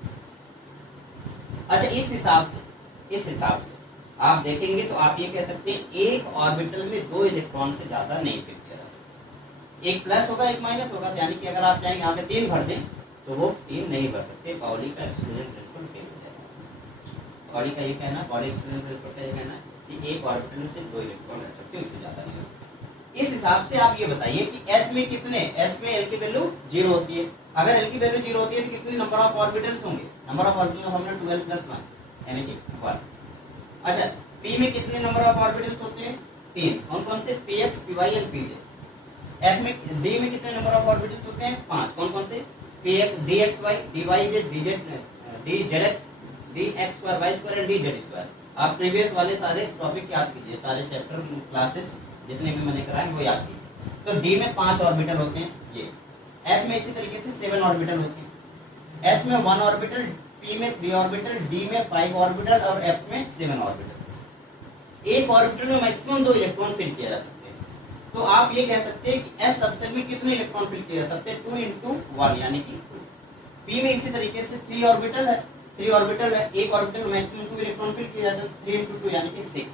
अच्छा, इस हिसाब से आप देखेंगे तो आप ये कह सकते हैं एक ऑर्बिटल में 2 इलेक्ट्रॉन से ज्यादा नहीं फिट किया जा सकता। एक प्लस होगा, एक माइनस होगा, यानी कि अगर आप चाहेंगे यहाँ पे 3 भर दें तो वो 3 नहीं भर सकते। पाउली का एक्सक्लूजन प्रिंसिपल फेल हो जाएगा। पाउली का ये कहना, पाउली एक्सक्लूजन प्रिंसिपल का ये कहना है कि एक ऑर्बिटल में सिर्फ 2 इलेक्ट्रॉन रह सकते हैं, उससे ज्यादा नहीं होगा। इस हिसाब से आप ये बताइए कि s में कितने, s में l की वैल्यू 0 होती है। अगर l की वैल्यू 0 होती है तो कितने नंबर ऑफ ऑर्बिटल्स होंगे? नंबर ऑफ ऑर्बिटल का फॉर्मूला 12 + 1 यानी कि 1। अच्छा, p में कितने नंबर ऑफ ऑर्बिटल्स होते हैं? 3। कौन कौन से? px, py और pj। f में, d में कितने नंबर ऑफ ऑर्बिटल्स होते हैं? 5। कौन कौन से? px, dxy, dyz, dzx, dx2, y2 और dz2। आप प्रीवियस वाले सारे टॉपिक याद कीजिए, सारे चैप्टर क्लासेस जितने भी मैंने कराए वो याद कीजिए। तो d में 5 ऑर्बिटल होते हैं ये, f में इसी तरीके से 7 ऑर्बिटल होते हैं, s में 1 ऑर्बिटल, p में 3 ऑर्बिटल, d में 5 ऑर्बिटल और f में 7 ऑर्बिटल। एक ऑर्बिटल में मैक्सिमम 2 इलेक्ट्रॉन फिल किया जा सकते हैं। तो आप ये कह सकते हैं कि s सबसेट में कितने इलेक्ट्रॉन फिल किए जा सकते हैं? 2 × 1 यानी कि 2। p में इसी तरीके से 3 ऑर्बिटल है, एक ऑर्बिटल में मैक्सिमम 2 इलेक्ट्रॉन फिल किया जाता है, 3 × 2 यानी कि 6।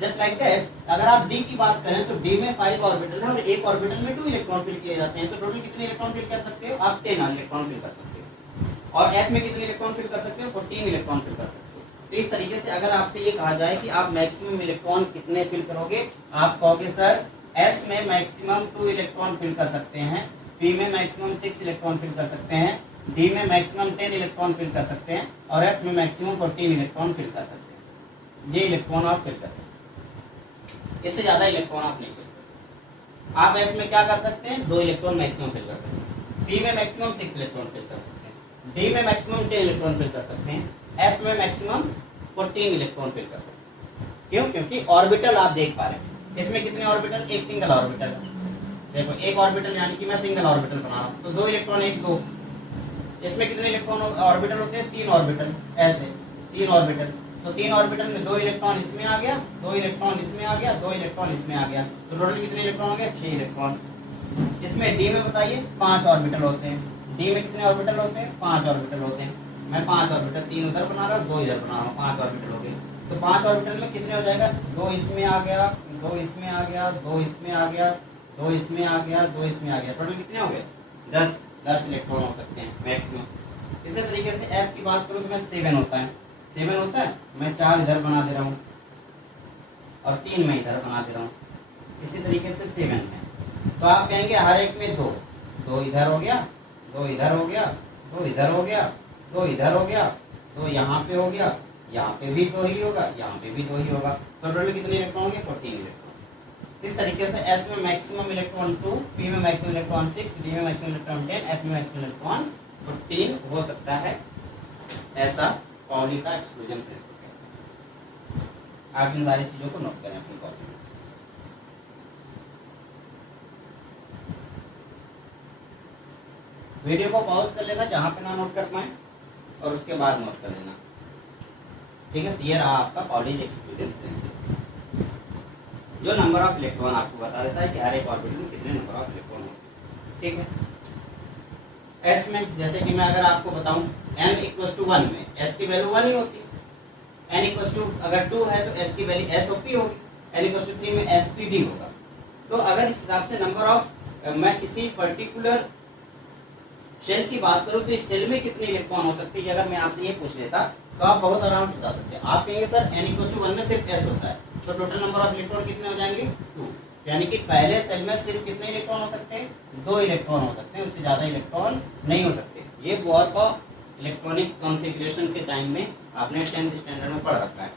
जस्ट लाइक दैट, अगर आप d की बात करें तो d में 5 ऑर्बिटल है और एक ऑर्बिटल में 2 इलेक्ट्रॉन फिल किए जाते हैं, तो टोटल कितने इलेक्ट्रॉन फिल कर सकते हो आप? 10 इलेक्ट्रॉन फिल कर सकते हो। और f में कितने इलेक्ट्रॉन फिल कर सकते हो? 14 इलेक्ट्रॉन फिल कर सकते हो। तो इस तरीके से अगर आपसे ये कहा जाए कि आप मैक्सिमम इलेक्ट्रॉन कितने फिल करोगे, आप कहोगे सर s में मैक्सिमम 2 इलेक्ट्रॉन फिल कर सकते हैं, p में मैक्सिमम 6 इलेक्ट्रॉन फिल कर सकते हैं, d में मैक्सिमम 10 इलेक्ट्रॉन फिल कर सकते हैं, और f में मैक्सिमम 14 इलेक्ट्रॉन फिल कर सकते हैं। ये इलेक्ट्रॉन आप फिल कर सकते हैं, इससे ज्यादा इलेक्ट्रॉन आप नहीं फिल कर सकते। आप s में क्या कर सकते हैं? 2 इलेक्ट्रॉन मैक्सिमम फिल कर सकते हैं, p में मैक्सिमम 6 इलेक्ट्रॉन फिल कर सकते हैं, d में मैक्सिमम 10 इलेक्ट्रॉन फिल कर सकते हैं, f में मैक्सिमम 14 इलेक्ट्रॉन फिल कर सकते हैं। क्यों? क्योंकि ऑर्बिटल आप देख पा रहे हैं, इसमें कितने ऑर्बिटल? एक सिंगल ऑर्बिटल। देखो एक ऑर्बिटल यानी कि मैं सिंगल ऑर्बिटल बना रहा हूँ, तो 2 इलेक्ट्रॉन, 1 2। इसमें कितने इलेक्ट्रॉन ऑर्बिटल होते हैं? 3 ऑर्बिटल, ऐसे 3 ऑर्बिटल। तो 3 ऑर्बिटल में 2 इलेक्ट्रॉन इसमें आ गया, 2 इलेक्ट्रॉन इसमें आ गया, 2 इलेक्ट्रॉन इसमें आ गया, तो टोटल कितने इलेक्ट्रॉन हो गए? 6 इलेक्ट्रॉन। इसमें d में बताइए 5 ऑर्बिटल होते हैं, d में कितने ऑर्बिटल होते हैं? 5 ऑर्बिटल होते हैं। मैं 5 ऑर्बिटल, 3 उधर बना रहा हूँ, 2 इधर बना रहा हूँ, 5 ऑर्बिटल हो गए। तो 5 ऑर्बिटल में कितने हो जाएगा? 2 इसमें आ गया, 2 इसमें आ गया, 2 इसमें आ गया, 2 इसमें आ गया, 2 इसमें आ गया, टोटल कितने हो गए? 10 इलेक्ट्रॉन हो सकते हैं मैक्सिमम। इसी तरीके से f की बात करूँ तो मैं 7 होता है, 7 होता है, मैं 4 इधर बना दे रहा हूँ और 3 मैं इधर बना दे रहा हूँ, इसी तरीके से 7 है। तो आप कहेंगे हर एक में 2, 2 इधर हो गया, 2 इधर हो गया, 2 इधर हो गया, 2 इधर हो गया, 2 यहाँ पे हो गया, यहाँ पे भी 2 ही होगा, यहाँ पे भी 2 ही होगा, तो टोटल कितने इलेक्ट्रॉन होंगे? 14 इलेक्ट्रॉन। इस तरीके से s में मैक्सिमम इलेक्ट्रॉन 2, p में मैक्सिमम इलेक्ट्रॉन 6, d में मैक्सिमम इलेक्ट्रॉन 10, f में मैक्सिमम इलेक्ट्रॉन 14 हो सकता है। ऐसा पाउली का एक्सक्लूजन प्रिंसिपल है। आप इन सारी चीजों को नोट करें अपनी कॉपी में। वीडियो को पॉज कर लेना जहां पे ना नोट कर पाए। और उसके बाद नोट कर लेना। ठीक है, ये रहा आपका पॉलीज एक्सक्लूजन प्रिंसिपल, जो नंबर ऑफ इलेक्ट्रॉन आपको बता देता है कि हर एक ऑर्बिटल में कितने नंबर ऑफ इलेक्ट्रॉन होते हैं। ठीक है, एस में जैसे कि मैं अगर आपको बताऊं n इक्वल्स टू 1 में एस की वैल्यू 1 ही होती है। n इक्वल्स टू अगर 2 है तो एस की वैल्यू एस ओ पी होगी, n इक्वल्स टू 3 में एस पी डी होगा। तो अगर इस हिसाब से नंबर ऑफ मैं किसी पर्टिकुलर शेल की बात करूं तो इस शेल में कितने इलेक्ट्रॉन हो सकते हैं, अगर मैं आपसे ये पूछ लेता तो आप बहुत आराम से बता सकते हैं। आप कहेंगे सर n इक्वल्स टू 1 में सिर्फ s होता है, तो टोटल नंबर ऑफ इलेक्ट्रॉन कितने हो जाएंगे 2, यानी कि पहले सेल में सिर्फ कितने इलेक्ट्रॉन हो सकते हैं 2 इलेक्ट्रॉन हो सकते हैं, उससे ज्यादा इलेक्ट्रॉन नहीं हो सकते। ये बोर का इलेक्ट्रॉनिक कॉन्फ़िगरेशन के टाइम में आपने 10th स्टैंडर्ड में पढ़ रखा है।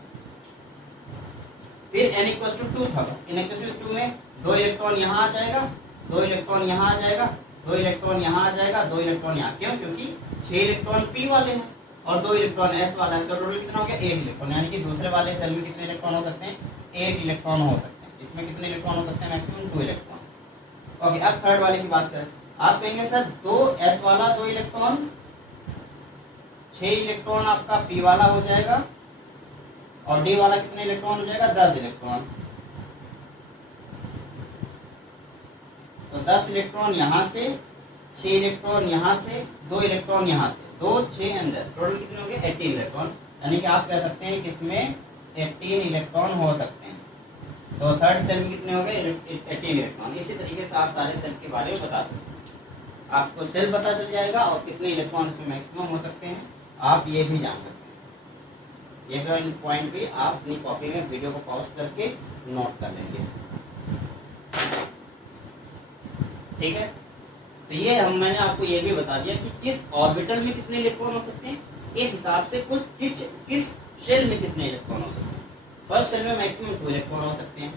फिर n इक्वल्स टू 2 था, n इक्वल्स टू 2 में 2 इलेक्ट्रॉन यहाँ आ जाएगा, 2 इलेक्ट्रॉन यहाँ आ जाएगा, 2 इलेक्ट्रॉन यहाँ आ जाएगा, 2 इलेक्ट्रॉन यहाँ, क्यों? क्योंकि 6 इलेक्ट्रॉन p वाले हैं और 2 इलेक्ट्रॉन s वाला है, तो टोटल कितना हो गया 8 इलेक्ट्रॉन, यानी कि दूसरे वाले सेल में कितने इलेक्ट्रॉन हो सकते हैं 8 इलेक्ट्रॉन हो सकते हैं। इसमें कितने इलेक्ट्रॉन हो सकते हैं मैक्सिमम 2 इलेक्ट्रॉन। ओके, अब थर्ड वाले की बात करें, आप कहेंगे सर 2 s वाला 2 इलेक्ट्रॉन, 6 इलेक्ट्रॉन आपका p वाला हो जाएगा और d वाला कितने इलेक्ट्रॉन हो जाएगा 10 इलेक्ट्रॉन। तो 10 इलेक्ट्रॉन यहाँ से, 6 इलेक्ट्रॉन यहाँ से, 2 इलेक्ट्रॉन यहाँ से, 2 6 एंड 10, टोटल कितने हो गए 18 इलेक्ट्रॉन, यानी कि आप कह सकते हैं कि इसमें 18 इलेक्ट्रॉन हो सकते हैं। तो थर्ड सेल में कितने हो गए 18 इलेक्ट्रॉन। इसी तरीके से आप सारे सेल के बारे में बता सकते हैं, आपको सेल पता चल जाएगा और कितने इलेक्ट्रॉन इसमें मैक्सिमम हो सकते हैं आप ये भी जान सकते हैं। ये भी पॉइंट भी आप अपनी कॉपी में वीडियो को पॉज करके नोट कर लेंगे। ठीक है, तो ये मैंने आपको ये भी बता दिया कि किस ऑर्बिटल में कितने इलेक्ट्रॉन हो सकते हैं, इस हिसाब से किस शेल में कितने इलेक्ट्रॉन हो सकते हैं। फर्स्ट सेल में मैक्सिमम 2 इलेक्ट्रॉन हो सकते हैं,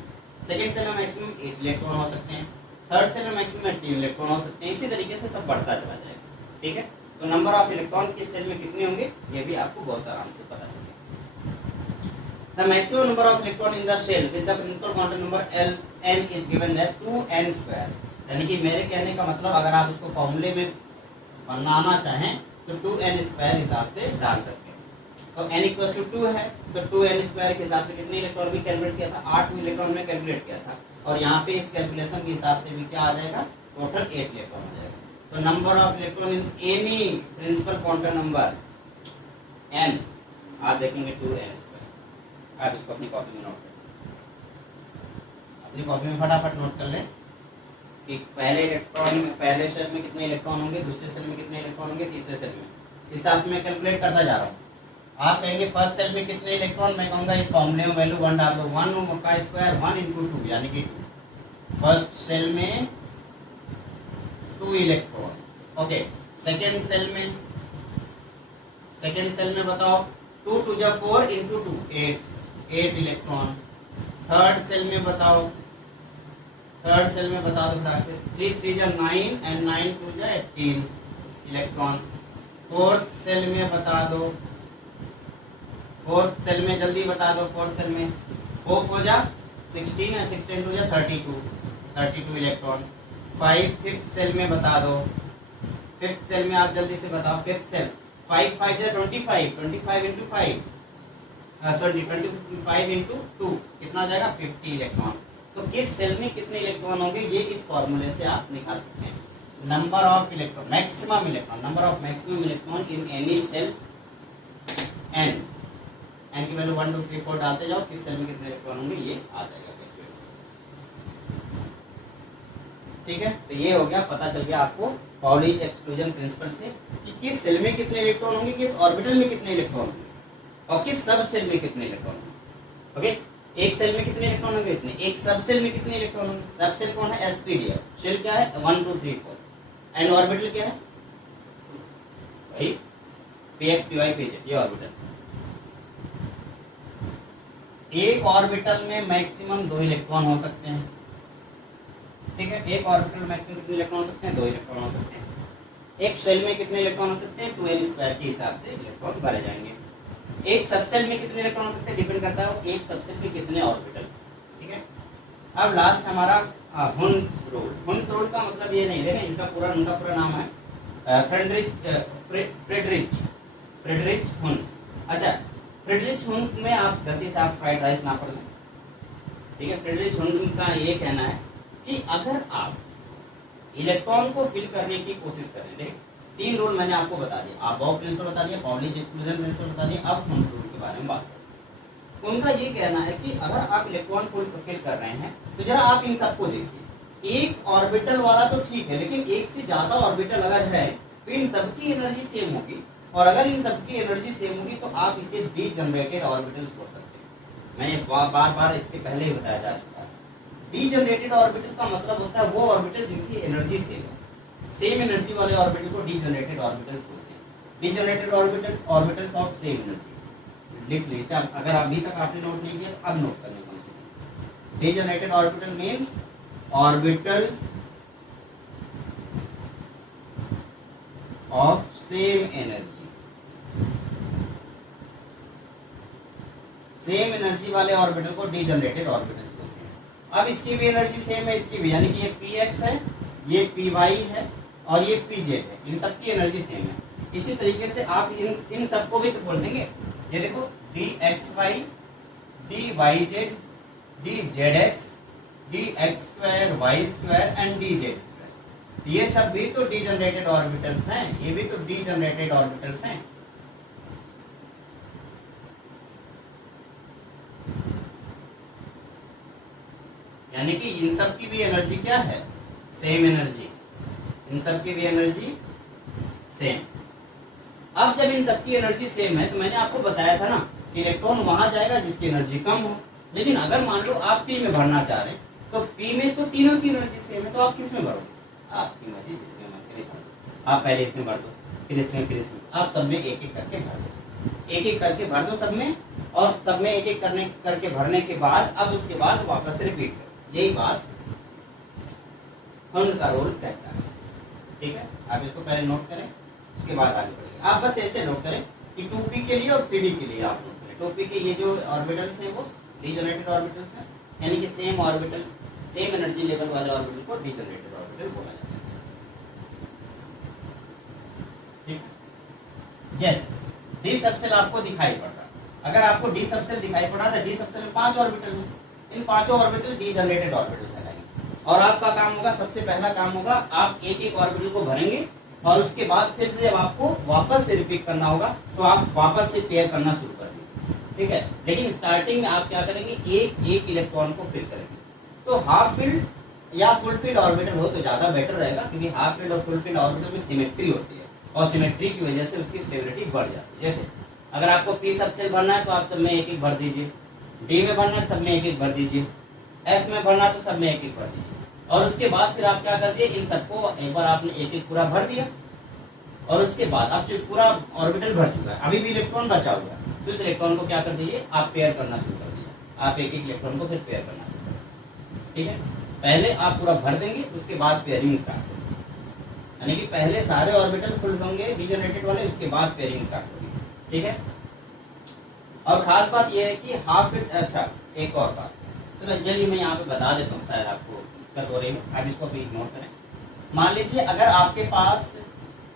सेकेंड सेल में मैक्सिमम 8 इलेक्ट्रॉन हो सकते हैं, थर्ड सेल में मैक्सिमम 18 इलेक्ट्रॉन हो सकते हैं। इसी तरीके से सब बढ़ता चला जाएगा। ठीक है, तो नंबर ऑफ इलेक्ट्रॉन किस सेल में कितने होंगे ये भी आपको बहुत आराम से पता चलेगा। The maximum number of electron in the shell with the principal quantum number n is given as 2n square। यानी कि मेरे कहने का मतलब अगर आप उसको फॉर्मूले में बनाना चाहें तो 2n स्क्वायर हिसाब से डाल सकते हैं। तो n इक्वल टू 2 है तो 2n स्क्वायर के हिसाब से कितने इलेक्ट्रॉन भी कैलकुलेट किया था 8 इलेक्ट्रॉन में कैलकुलेट किया था, और यहाँ पे इस कैलकुलेशन के हिसाब से भी क्या आ जाएगा टोटल 8 इलेक्ट्रॉन आ जाएगा। तो number of electron in any principal quantum number n आप देखेंगे 2n स्क्वायर। आप इसको अपनी कॉपी में नोट करें, अपनी कॉपी में फटाफट नोट कर लें कि पहले इलेक्ट्रॉन में पहले सेल में कितने इलेक्ट्रॉन होंगे, दूसरे सेल में कितने इलेक्ट्रॉन होंगे, तीसरे सेल में। इस हिसाब से मैं कैलकुलेट करता जा रहा हूँ। आप कहेंगे फर्स्ट सेल में कितने इलेक्ट्रॉन, मैं कहूँगा इस फॉर्मूले में वैल्यू 1 डाल दो, 1 का स्क्वायर 1 इंटू 2 यानी कि 2। फर्स्ट सेल में 2 इलेक्ट्रॉन। ओके, सेकेंड सेल में बताओ 2 2 जा 4 इंटू 2 8 इलेक्ट्रॉन। थर्ड सेल में बता दो फटाक से 3 3 जा 9 एंड 9 2 जा 18 इलेक्ट्रॉन। फोर्थ सेल में बता दो, फोर्थ सेल में जल्दी बता दो। फोर्थ सेल में 4 4 जा 16 है, 16 2 जा 32 इलेक्ट्रॉन। फिफ्थ सेल में बता दो, फिफ्थ सेल में आप जल्दी से बताओ। फिफ्थ सेल 5 5 जा 25 इंटू 5 सॉरी 25 इंटू 2 कितना हो जाएगा 50 इलेक्ट्रॉन। तो किस सेल में कितने इलेक्ट्रॉन होंगे ये इस फॉर्मूले से आप निकाल सकते हैं। Number of electron maximum electron in any shell N की वैल्यू 1 2 3 4 डालते जाओ, किस सेल में कितने इलेक्ट्रॉन होंगे ये आ जाएगा। ठीक है, तो ये हो गया, पता चल गया आपको पाउली एक्सक्लूजन प्रिंसिपल से कि किस सेल में कितने इलेक्ट्रॉन होंगे, किस ऑर्बिटल में कितने इलेक्ट्रॉन होंगे और किस सब सेल में कितने इलेक्ट्रॉन होंगे। ओके, एक सेल में कितने इलेक्ट्रॉन होंगे इतने, एक सब सेल में कितने इलेक्ट्रॉन होंगे। सब सेल कौन है sp_d। सेल क्या है 1 2 3 4 एंड ऑर्बिटल क्या है भाई px py pz ये ऑर्बिटल। एक ऑर्बिटल में मैक्सिमम 2 इलेक्ट्रॉन हो सकते हैं। ठीक है, एक ऑर्बिटल में मैक्सिमम कितने इलेक्ट्रॉन हो सकते हैं 2 इलेक्ट्रॉन हो सकते हैं। एक सेल में कितने इलेक्ट्रॉन हो सकते हैं 2n स्क्वायर के हिसाब से इलेक्ट्रॉन भरे जाएंगे। एक सबसेल में कितने इलेक्ट्रॉन हो सकते हैं डिपेंड करता है एक सबसेल में कितने ऑर्बिटल। ठीक है, अब लास्ट हमारा हुन्स रूल का मतलब ये नहीं, देखा उनका पूरा नाम है फ्रेडरिच फ्रेडरिच हुन्स। अच्छा, फ्रेडरिच हुन्स में आप गलती से आप फ्राइड राइस ना पढ़ लें, ठीक है। फ्रेडरिच हुन्स का ये कहना है कि अगर आप इलेक्ट्रॉन को फिल करने की कोशिश करें, देखिए 3 रूल मैंने आपको बता दिया, आप प्रिंसिपल बता दिया, पाउलिश एक्सक्लूजन प्रिंसिपल बता दिया, अब हुन्स रूल के बारे में बात करें। उनका ये कहना है कि अगर आप इलेक्ट्रॉन फिल कर रहे हैं तो जरा आप इन सबको देखिए, एक ऑर्बिटल वाला तो ठीक है, लेकिन एक से ज्यादा ऑर्बिटल अगर है तो इन सबकी एनर्जी सेम होगी, और अगर इन सबकी एनर्जी सेम होगी तो आप इसे डीजनरेटेड ऑर्बिटल्स बोल सकते हैं। मैंने बार बार इसके पहले ही बताया जा चुका है। डीजनरेटेड ऑर्बिटल का मतलब होता है वो ऑर्बिटल जिनकी एनर्जी सेम है। सेम एनर्जी वाले ऑर्बिटल को डीजनरेटेड ऑर्बिटल्स बोलते हैं। Degenerated orbitals orbitals of same energy. लिख लीजिए, अगर अभी तक आपने नोट नहीं किया तो अब नोट करने कम से कम। Degenerated orbital means orbital of same energy. Same energy वाले ऑर्बिटल को डीजनरेटेड ऑर्बिटल्स बोलते हैं। अब इसकी भी एनर्जी सेम है, इसकी भी, यानी कि ये px है, ये py है और ये pz है, इन सबकी एनर्जी सेम है। इसी तरीके से आप इन सबको भी तो बोल देंगे, ये देखो dxy, dyz, dzx, dx2, y2 and dz2, ये सब भी तो डीजनरेटेड ऑर्बिटल्स हैं, ये भी तो डीजनरेटेड ऑर्बिटल्स हैं। यानी कि इन सब की भी एनर्जी क्या है, सेम एनर्जी, इन सब की भी एनर्जी सेम। अब जब इन सबकी एनर्जी सेम है तो मैंने आपको बताया था ना कि इलेक्ट्रॉन वहां जाएगा जिसकी एनर्जी कम हो। लेकिन अगर मान लो आप पी में भरना चाह रहे हैं तो पी में तो तीनों की एनर्जी सेम है, तो आप किस में भरोगे, आपकी मर्जी जिसमें मन करे भर दो। आप पहले इसमें भर दो, फिर इसमें, फिर इसमें, आप सब में एक एक करके भर दो, एक एक करके भर दो सब में, और सब में एक एक करके भरने के बाद अब उसके बाद वापस से रिपीट करो। यही बात हुन्स का रूल कहता है, ठीक है। आप इसको पहले नोट करें, उसके बाद आगे बढ़ेंगे। आप बस ऐसे नोट करें कि 2p के लिए और 3d के लिए आप नोट करें। 2p के ये जो ऑर्बिटल्स हैं वो डीजनरेटेड ऑर्बिटल्स हैं, यानी कि same orbital, same energy level वाले ऑर्बिटल को डीजनरेटेड ऑर्बिटल बोला जा सकता है, ठीक है। जैसे डी सबसेल आपको दिखाई पड़ रहा, अगर आपको डी सबसेल दिखाई पड़ा तो डी सबसेल में 5 ऑर्बिटल है, इन 5 ऑर्बिटल डीजनरेटेड ऑर्बिटल कहलाएंगे। और आपका काम होगा, सबसे पहला काम होगा, आप एक एक ऑर्बिटल को भरेंगे और उसके बाद फिर से जब आपको वापस से रिपीट करना होगा तो आप वापस से पेयर करना शुरू कर देंगे, ठीक है। लेकिन स्टार्टिंग में आप क्या करेंगे, एक एक इलेक्ट्रॉन को फिल करेंगे। तो हाफ फिल्ड या फुल फिल्ड ऑर्बिटल हो तो ज्यादा बेटर रहेगा, क्योंकि हाफ फिल्ड और फुल फिल्ड ऑर्बिटल में सिमेट्री होती है और सिमेट्री की वजह से उसकी स्टेबिलिटी बढ़ जाती है। जैसे अगर आपको पी सबसेल भरना है तो आप सब में एक एक भर दीजिए, डी में भरना है सब में एक एक भर दीजिए, एफ में भरना है तो सब में एक एक भर दीजिए, और उसके बाद फिर आप क्या कर दिए, इन सबको एक बार आपने एक एक पूरा भर दिया, और उसके बाद आप जो पूरा ऑर्बिटल भर चुका है, अभी भी इलेक्ट्रॉन बचा हुआ है, तो इस इलेक्ट्रॉन को क्या कर दीजिए, आप पेयर करना शुरू कर दीजिए। आप एक एक इलेक्ट्रॉन को फिर पेयर करना शुरू कर दीजिए, ठीक है। पहले आप पूरा भर देंगे, उसके बाद पेयरिंग स्टार्ट होगी, यानी कि पहले सारे ऑर्बिटल फुल होंगे डीजनरेटेड वाले, उसके बाद पेयरिंग स्टार्ट होगी, ठीक है। और खास बात यह है कि हाफ फिल्ड, अच्छा एक और बात, चलो जल्दी मैं यहाँ पे बता देता हूँ, शायद आपको दिक्कत हो रही है, आप इसको भी इग्नोर करें। मान लीजिए अगर आपके पास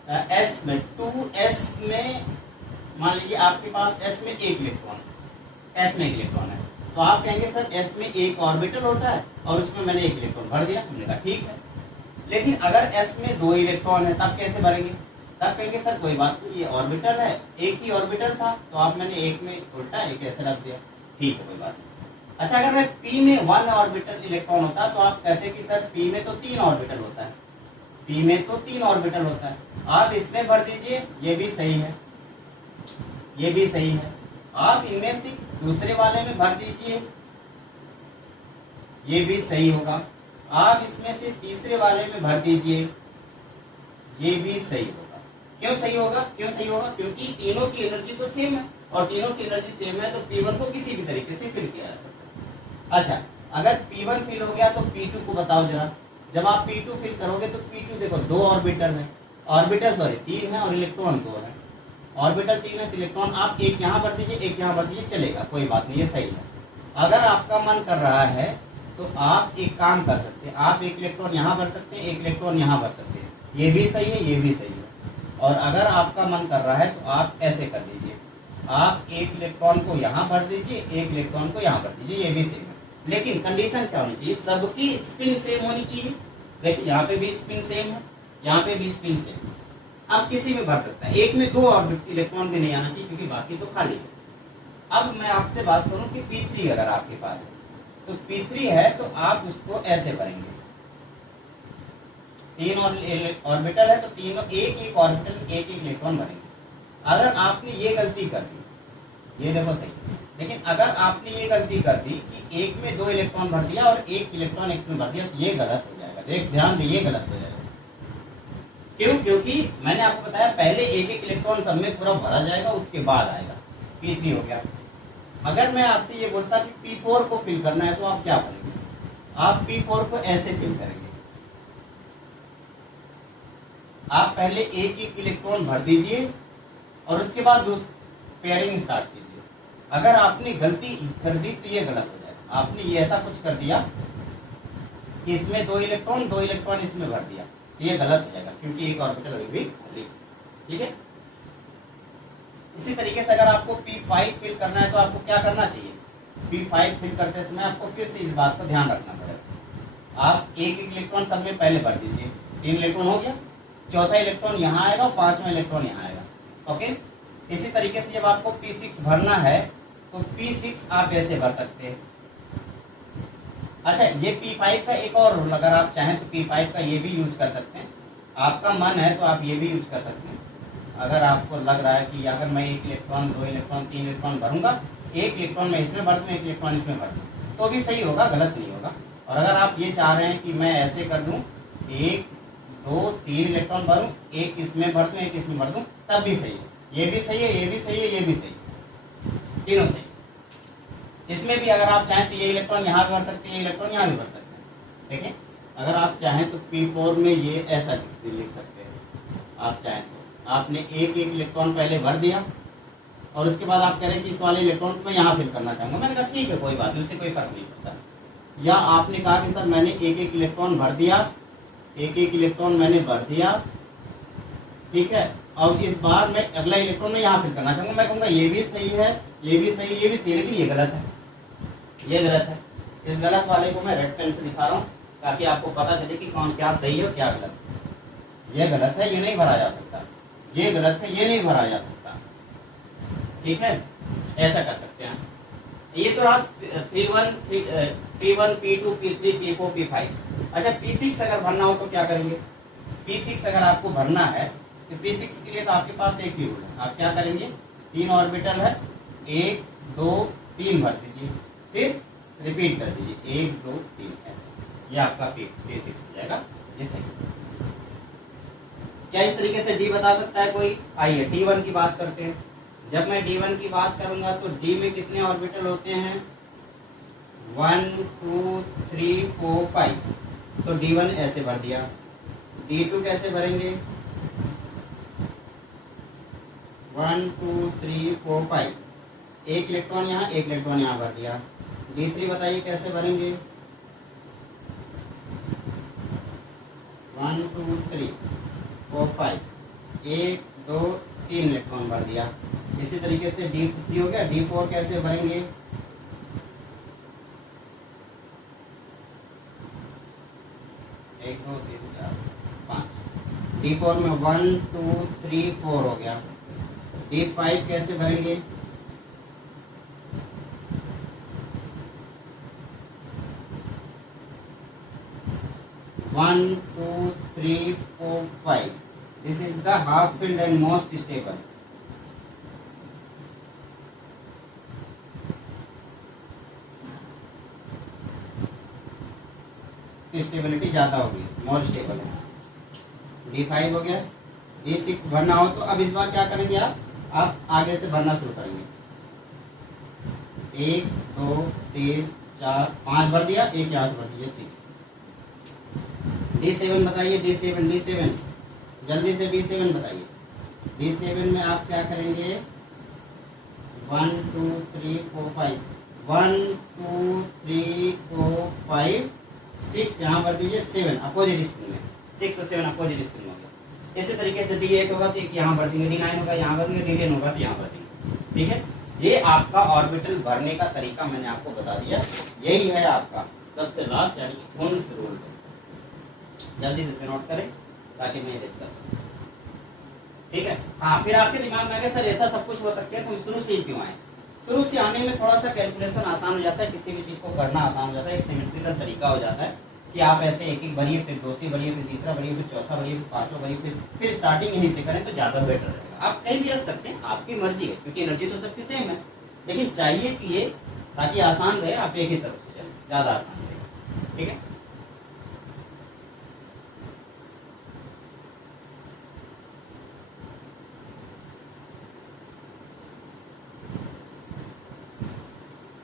एस में 2s में, मान लीजिए आपके पास s में एक इलेक्ट्रॉन है, s में एक इलेक्ट्रॉन है, तो आप कहेंगे सर s में एक ऑर्बिटल होता है और उसमें मैंने एक इलेक्ट्रॉन भर दिया, हमने कहा ठीक है। लेकिन अगर s में 2 इलेक्ट्रॉन है तब कैसे भरेंगे, तब कहेंगे सर कोई बात नहीं, ये ऑर्बिटल है, एक ही ऑर्बिटल था तो आप मैंने एक में उल्टा एक ऐसे रख दिया, ठीक है कोई बात नहीं। अच्छा, अगर मैं p में 1 ऑर्बिटल इलेक्ट्रॉन होता तो आप कहते कि सर p में तो 3 ऑर्बिटल होता है, p में तो 3 ऑर्बिटल होता है, आप इसमें भर दीजिए, ये भी सही है, ये भी सही है। आप इनमें से दूसरे वाले में भर दीजिए, ये भी सही होगा। आप इसमें से तीसरे वाले में भर दीजिए, ये भी सही होगा। क्यों सही होगा, क्यों सही होगा, क्योंकि तीनों की एनर्जी तो सेम है, और तीनों की एनर्जी सेम है तो P1 को किसी भी तरीके से फिल किया जा सकता है। अच्छा, अगर P1 फिल हो गया तो P2 को बताओ जरा। जब आप P2 फिल करोगे तो P2 देखो 2 ऑर्बिटल है, ऑर्बिटल सॉरी 3 है और इलेक्ट्रॉन 2 है, ऑर्बिटल 3 है तो इलेक्ट्रॉन आप एक यहाँ भर दीजिए, एक यहाँ भर दीजिए, चलेगा, कोई बात नहीं, ये सही है। अगर आपका मन कर रहा है तो आप एक काम कर सकते हैं, आप एक इलेक्ट्रॉन यहाँ भर सकते हैं, एक इलेक्ट्रॉन यहाँ भर सकते हैं, ये भी सही है, ये भी सही है। और अगर आपका मन कर रहा है तो आप ऐसे कर दीजिए, आप एक इलेक्ट्रॉन को यहाँ भर दीजिए, एक इलेक्ट्रॉन को यहाँ भर दीजिए, ये भी सेम है। लेकिन कंडीशन क्या होनी चाहिए, सबकी स्पिन सेम होनी चाहिए। देखिए यहाँ पे भी स्पिन सेम है, यहाँ पे भी स्पिन सेम है। अब किसी में भर सकता है, एक में 2 ऑर्बिट इलेक्ट्रॉन भी नहीं आना चाहिए क्योंकि बाकी तो खाली है। अब मैं आपसे बात करूं कि P3 अगर आपके पास है तो P3 है तो आप उसको ऐसे भरेंगे, 3 ऑर्बिटल है तो तीनों एक एक ऑर्बिटल एक एक इलेक्ट्रॉन भरेंगे। अगर आपने ये गलती कर दी, ये देखो सही, लेकिन अगर आपने ये गलती कर दी कि एक में 2 इलेक्ट्रॉन भर दिया और एक इलेक्ट्रॉन एक में भर दिया, तो ये गलत हो जाएगा। देख ध्यान दे, ये गलत हो जाएगा। क्यों? क्योंकि मैंने आपको बताया पहले एक एक इलेक्ट्रॉन सब में पूरा भरा जाएगा, उसके बाद आएगा। P3 हो गया। अगर मैं आपसे ये बोलता कि P4 को फिल करना है तो आप क्या करेंगे, आप P4 को ऐसे फिल करेंगे। आप पहले एक एक इलेक्ट्रॉन भर दीजिए और उसके बाद पेयरिंग स्टार्ट कीजिए। अगर आपने गलती कर दी तो ये गलत हो जाएगा। आपने ये ऐसा कुछ कर दिया कि इसमें 2 इलेक्ट्रॉन इसमें भर दिया, तो ये गलत हो जाएगा क्योंकि एक ऑर्बिटल अभी भी खाली। ठीक है। इसी तरीके से अगर आपको P5 फिल करना है तो आपको क्या करना चाहिए, P5 फिल करते समय आपको फिर से इस बात का ध्यान रखना पड़ेगा। आप एक एक इलेक्ट्रॉन सब में पहले भर दीजिए, 3 इलेक्ट्रॉन हो गया, चौथा इलेक्ट्रॉन यहाँ आएगा और 5वां इलेक्ट्रॉन यहाँ आएगा। ओके। इसी तरीके से जब आपको P6 भरना है तो P6 आप ऐसे भर सकते हैं। अच्छा, ये P5 का एक और रूल, अगर आप चाहें तो P5 का ये भी यूज कर सकते हैं। आपका मन है तो आप ये भी यूज कर सकते हैं। अगर आपको लग रहा है कि अगर मैं 1 इलेक्ट्रॉन 2 इलेक्ट्रॉन 3 इलेक्ट्रॉन भरूंगा, 1 इलेक्ट्रॉन मैं इसमें भर दूँ, 1 इलेक्ट्रॉन इसमें भर दूँ, तो भी सही होगा, गलत नहीं होगा। और अगर आप ये चाह रहे हैं कि मैं ऐसे कर दूं, 1 2 3 इलेक्ट्रॉन भरूं, 1 इसमें भर दूं, 1 इसमें भर दूं, तब भी सही है। ये भी सही है, ये भी सही है, ये भी सही है, तीनों सही। इसमें भी अगर आप चाहें तो ये इलेक्ट्रॉन यहाँ भी भर सकते हैं, ये इलेक्ट्रॉन यहाँ भी भर सकते हैं। ठीक है। अगर आप चाहें तो P4 में ये ऐसा लिख सकते हैं। आप चाहें तो आपने एक एक इलेक्ट्रॉन पहले भर दिया और उसके बाद आप कह रहे हैं कि इस वाले इलेक्ट्रॉन को मैं यहाँ फिल करना चाहूंगा। मैंने कहा ठीक है, कोई बात नहीं, उससे कोई फर्क नहीं पड़ता। या आपने कहा कि सर मैंने एक एक इलेक्ट्रॉन भर दिया, एक एक इलेक्ट्रॉन मैंने भर दिया, ठीक है, और इस बार मैं अगला इलेक्ट्रॉन में यहाँ फिल करना चाहूंगा। मैं कहूँगा ये भी सही है, ये भी सही, ये भी सही, लेकिन ये गलत है, ये गलत है। इस गलत वाले को मैं रेड पेन से दिखा रहा हूँ ताकि आपको पता चले कि कौन क्या सही है और क्या गलत है। ये गलत है, ये नहीं भरा जा सकता, ये गलत है, ये नहीं भरा जा सकता। ठीक है, ऐसा कर सकते हैं। ये तो रहा P1, P2, P3, P4, P5। अच्छा, P6 अगर भरना हो तो क्या करेंगे? P6 अगर आपको भरना है तो P6 के लिए तो आपके पास एक ही रूल है। आप क्या करेंगे, 3 ऑर्बिटल है, 1 2 3 भर दीजिए, फिर रिपीट कर दीजिए 1 2 3 ऐसे, ये आपका P6 हो जाएगा। ये सही। क्या इस तरीके से D बता सकता है कोई? आइए D1 की बात करते हैं। जब मैं D1 की बात करूंगा तो D में कितने ऑर्बिटल होते हैं? 1 2 3 4 5। तो D1 ऐसे भर दिया। D2 कैसे भरेंगे? 1 2 3 4 5, एक इलेक्ट्रॉन यहाँ, एक इलेक्ट्रॉन यहाँ भर दिया। D3 बताइए कैसे भरेंगे? 1 2 3 4 5, 1 2 3 इलेक्ट्रॉन भर दिया। इसी तरीके से D3 हो गया। D4 कैसे भरेंगे? 1 2 3 4 5, D4 में 1 2 3 4 हो गया। D5 कैसे भरेंगे? 1 2 3 4 5। This is the half filled and most stable. Stability ज्यादा होगी, मोर स्टेबल है। D5 हो गया। D6 भरना हो तो अब इस बार क्या करेंगे आप आगे से भरना शुरू करेंगे। 1 2 3 4 5 भर दिया, 1 यहाँ से भर दीजिए 6। D7 बताइए, D7 जल्दी से D7 बताइए। D7 में आप क्या करेंगे? 1 2 3 4 5, 1 2 3 4 5 6 यहाँ भर दीजिए, 7 अपोजिट स्पिन में, 6 और 7 अपोजिट स्पिन में हो गया। इसी तरीके से D8 होगा तो एक यहाँ भर देंगे, D9 होगा यहाँ भर देंगे, D10 होगा तो यहाँ भर देंगे। ठीक है, ये आपका ऑर्बिटल भरने का तरीका मैंने आपको बता दिया। यही है आपका सबसे लास्ट यानी कि हुन्स रूल। जल्दी से नोट करें ताकि मैं इरेज कर सकूं। ठीक है, हाँ, फिर आपके दिमाग में आ गया सर ऐसा सब कुछ हो सकता है तो हम शुरू से ही क्यों आए। शुरू से आने में थोड़ा सा कैलकुलेशन आसान हो जाता है, किसी भी चीज को करना आसान हो जाता है, एक सिमेट्रिकल तरीका हो जाता है कि आप ऐसे एक एक भरिए, फिर दूसरी भरिए, फिर तीसरा भरिए, फिर चौथा भरिए, फिर पांचवा भरिए, फिर स्टार्टिंग यहीं से करें तो ज्यादा बेटर रहेगा। आप कहीं भी रख सकते हैं, आपकी मर्जी है, क्योंकि एनर्जी तो सबकी सेम है, लेकिन चाहिए कि ये ताकि आसान रहे आप एक ही तरफ से चलें, ज्यादा आसान रहेगा। ठीक है,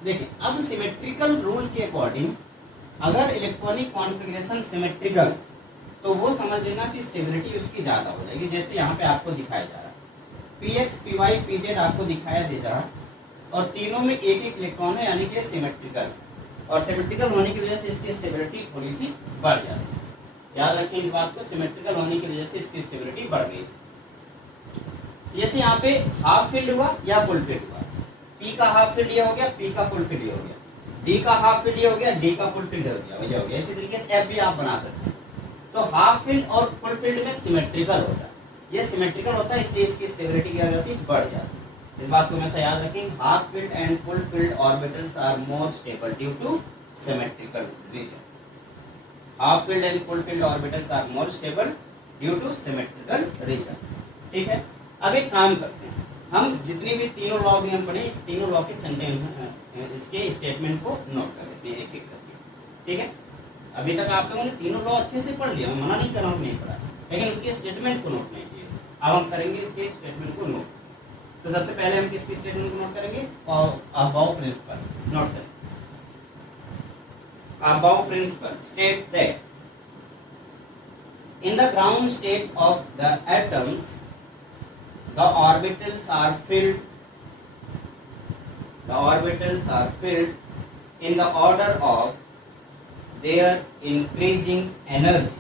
देखिए अब सिमेट्रिकल रूल के अकॉर्डिंग अगर इलेक्ट्रॉनिक कॉन्फ़िगरेशन सिमेट्रिकल तो वो समझ लेना कि स्टेबिलिटी उसकी ज्यादा हो जाएगी। जैसे यहाँ पे आपको दिखाया जा रहा है Px, Py, Pz आपको दिखाया दे रहा है और तीनों में एक एक इलेक्ट्रॉन है यानी कि सिमेट्रिकल, और सिमेट्रिकल होने की वजह से इसकी स्टेबिलिटी थोड़ी सी बढ़ जाती है। याद रखें इस बात को, सिमेट्रिकल होने की वजह से इसकी स्टेबिलिटी बढ़ गई। जैसे यहाँ पे हाफ फील्ड हुआ या फुल फील्ड हुआ, P का हाफ फील्ड ये हो गया, P का फुल फील्ड ये हो गया, D का हाफ फील्ड ये हो गया, D का फुल फील्ड हो गया। इसी तरीके से F भी आप बना सकते हैं। तो हाफ फील्ड और फुल फील्ड में सिमेट्रिकल होता है, ये सिमेट्रिकल होता है इसलिए इसकी स्टेबिलिटी क्या हो जाती है, बढ़ जाती है। इस बात को हमेशा याद रखें, half filled and full filled orbitals are more stable due to symmetrical reason. Half filled and full filled orbitals are more stable due to symmetrical reason. ठीक है, अब एक काम करते हैं, हम जितनी भी तीनों लॉ भी हम पढ़े इस तीनों लॉ के सेंटेंस इसके स्टेटमेंट को नोट कर लेते हैं एक एक करके। ठीक है, अभी तक आप लोगों ने तीनों लॉ अच्छे से पढ़ लिया, मैं मना नहीं कर रहा हूँ नहीं पढ़ा, लेकिन उसके स्टेटमेंट को नोट नहीं किए। अब हम करेंगे इसके स्टेटमेंट को नोट। तो सबसे पहले हम किसकी स्टेटमेंट को नोट करेंगे, अबाउ प्रिंसिपल नोट करें। Aufbau principle state that in the ground state of the atoms the orbitals are filled in the order of their increasing energy,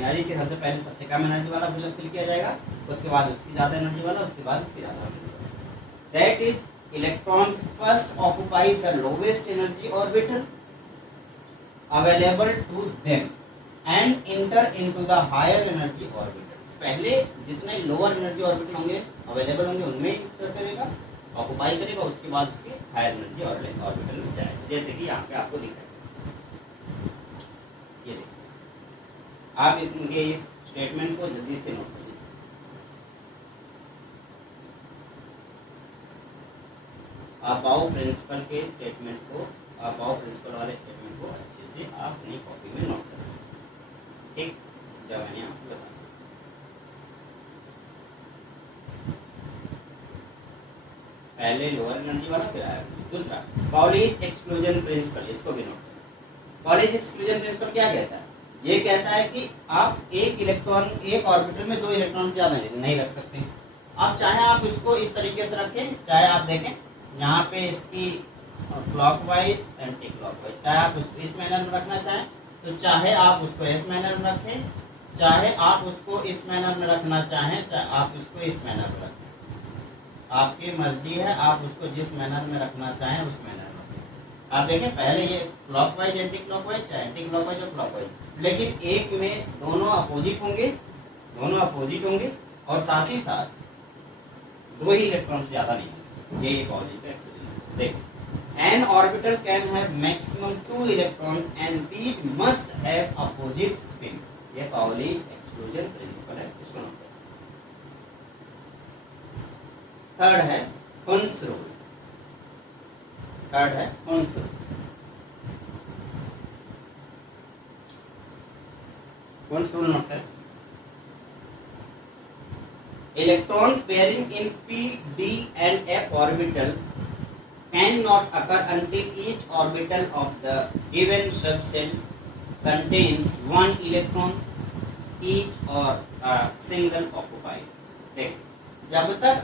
यानी कि सबसे पहले सबसे कम एनर्जी वाला फिल किया जाएगा, उसके बाद उसकी ज्यादा एनर्जी वाला, उसके बाद उसकी ज्यादा एनर्जी वाला। That is, electrons first occupy the lowest energy orbital available to them and enter into the higher energy orbitals। पहले जितने लोअर एनर्जी ऑर्बिटल होंगे अवेलेबल होंगे उनमें इंटर करेगा, ऑक्युपाई करेगा, उसके बाद उसके हायर एनर्जी ऑर्बिटल में जाएगा। जैसे कि यहाँ पे आपको दिख रहा है, ये देखिए, आप इनके इस स्टेटमेंट को जल्दी से नोट करिए। अबाउ प्रिंसिपल के स्टेटमेंट को, अबाउ प्रिंसिपल वाले स्टेटमेंट को अच्छे से आप अपनी कॉपी में नोट करें। ठीक, जब मैंने आपको बताया पहले लोअर एनर्जी वाला फिर हायर। दूसरा पॉलीज एक्सक्लूजन प्रिंसिपल, इसको भी नोट करें। पॉलीज एक्सक्लूजन प्रिंसिपल क्या कहता है, ये कहता है कि आप एक इलेक्ट्रॉन, एक ऑर्बिटल में दो इलेक्ट्रॉन से ज्यादा नहीं रख सकते। आप चाहे आप इसको इस तरीके से रखें, चाहे आप देखें यहाँ पे इसकी क्लॉकवाइज एंटी क्लॉकवाइज, चाहे आप उसको इस मैनर में रखना चाहें तो चाहे आप उसको इस मैनर में रखें, चाहे आप उसको इस मैनर में रखना चाहें, चाहे आप इसको इस मैनर में रखें, आपकी मर्जी है, आप उसको जिस मैनर में रखना चाहें उस मैनर में रखें। आप देखें पहले ये क्लॉकवाइज एंटी क्लॉकवाइज, चाहे एंटी क्लॉकवाइज और क्लॉकवाइज, लेकिन एक में दोनों अपोजिट होंगे और साथ ही साथ दो ही इलेक्ट्रॉन से ज्यादा नहीं होंगे। ये पॉजिटिव है। देखो, an orbital can have maximum 2 electrons and these must have opposite spin। ये पाउली एक्सक्लूजन प्रिंसिपल है, इसको नोट करें। थर्ड है Hund's rule. Hund's rule note करें। Electron pairing in p, d and f orbital cannot occur until each orbital of the given subcell contains one electron each or a single occupied। देखें, जब तक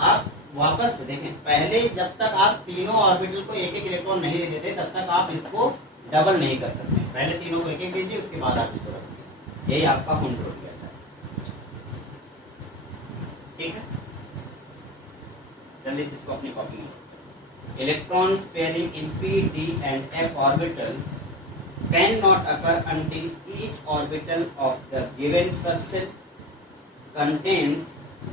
आप वापस से देखें, पहले जब तक आप तीनों ऑर्बिटल को एक एक इलेक्ट्रॉन नहीं देते तब तक आप इसको डबल नहीं कर सकते। पहले तीनों को एक एक दीजिए, उसके बाद आप इसको रखिए। यही आपका होम ड्रॉ किया था। ठीक है, जल्दी से इसको अपनी कॉपी में। Electrons pairing in p, d and f orbitals cannot occur until each orbital of the given subset contains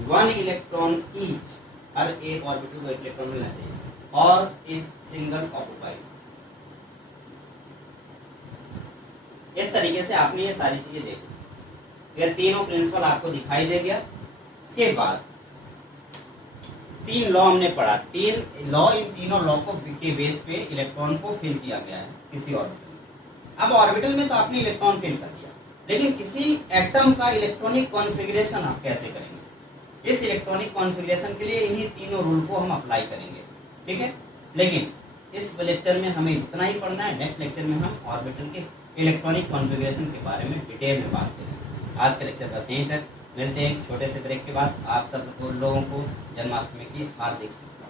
one electron each। हर एक ऑर्बिटल को एक इलेक्ट्रॉन मिलना चाहिए और इज सिंगल ऑक्युपाइड। इस तरीके से आपने ये सारी चीजें देखी। ये तीनों प्रिंसिपल आपको दिखाई दे गया। उसके बाद 3 लॉ हमने पढ़ा। 3 लॉ, इन तीनों लॉ को के बेस पे इलेक्ट्रॉन को फिल किया गया है किसी ऑर्बिटल में। अब ऑर्बिटल में तो आपने इलेक्ट्रॉन फिल कर दिया, लेकिन किसी एटम का इलेक्ट्रॉनिक कॉन्फ़िगरेशन आप कैसे करेंगे? इस इलेक्ट्रॉनिक कॉन्फ़िगरेशन के लिए इन्हीं तीनों रूल को हम अप्लाई करेंगे। ठीक है, लेकिन इस लेक्चर में हमें इतना ही पढ़ना है। नेक्स्ट लेक्चर में हम ऑर्बिटल के इलेक्ट्रॉनिक कॉन्फ़िगरेशन के बारे में डिटेल में बात करेंगे। आज का लेक्चर बस यहीं तक। मिलते हैं एक छोटे से ब्रेक के बाद। आप सब लोगों को जन्माष्टमी की हार्दिक शुभकामनाएं।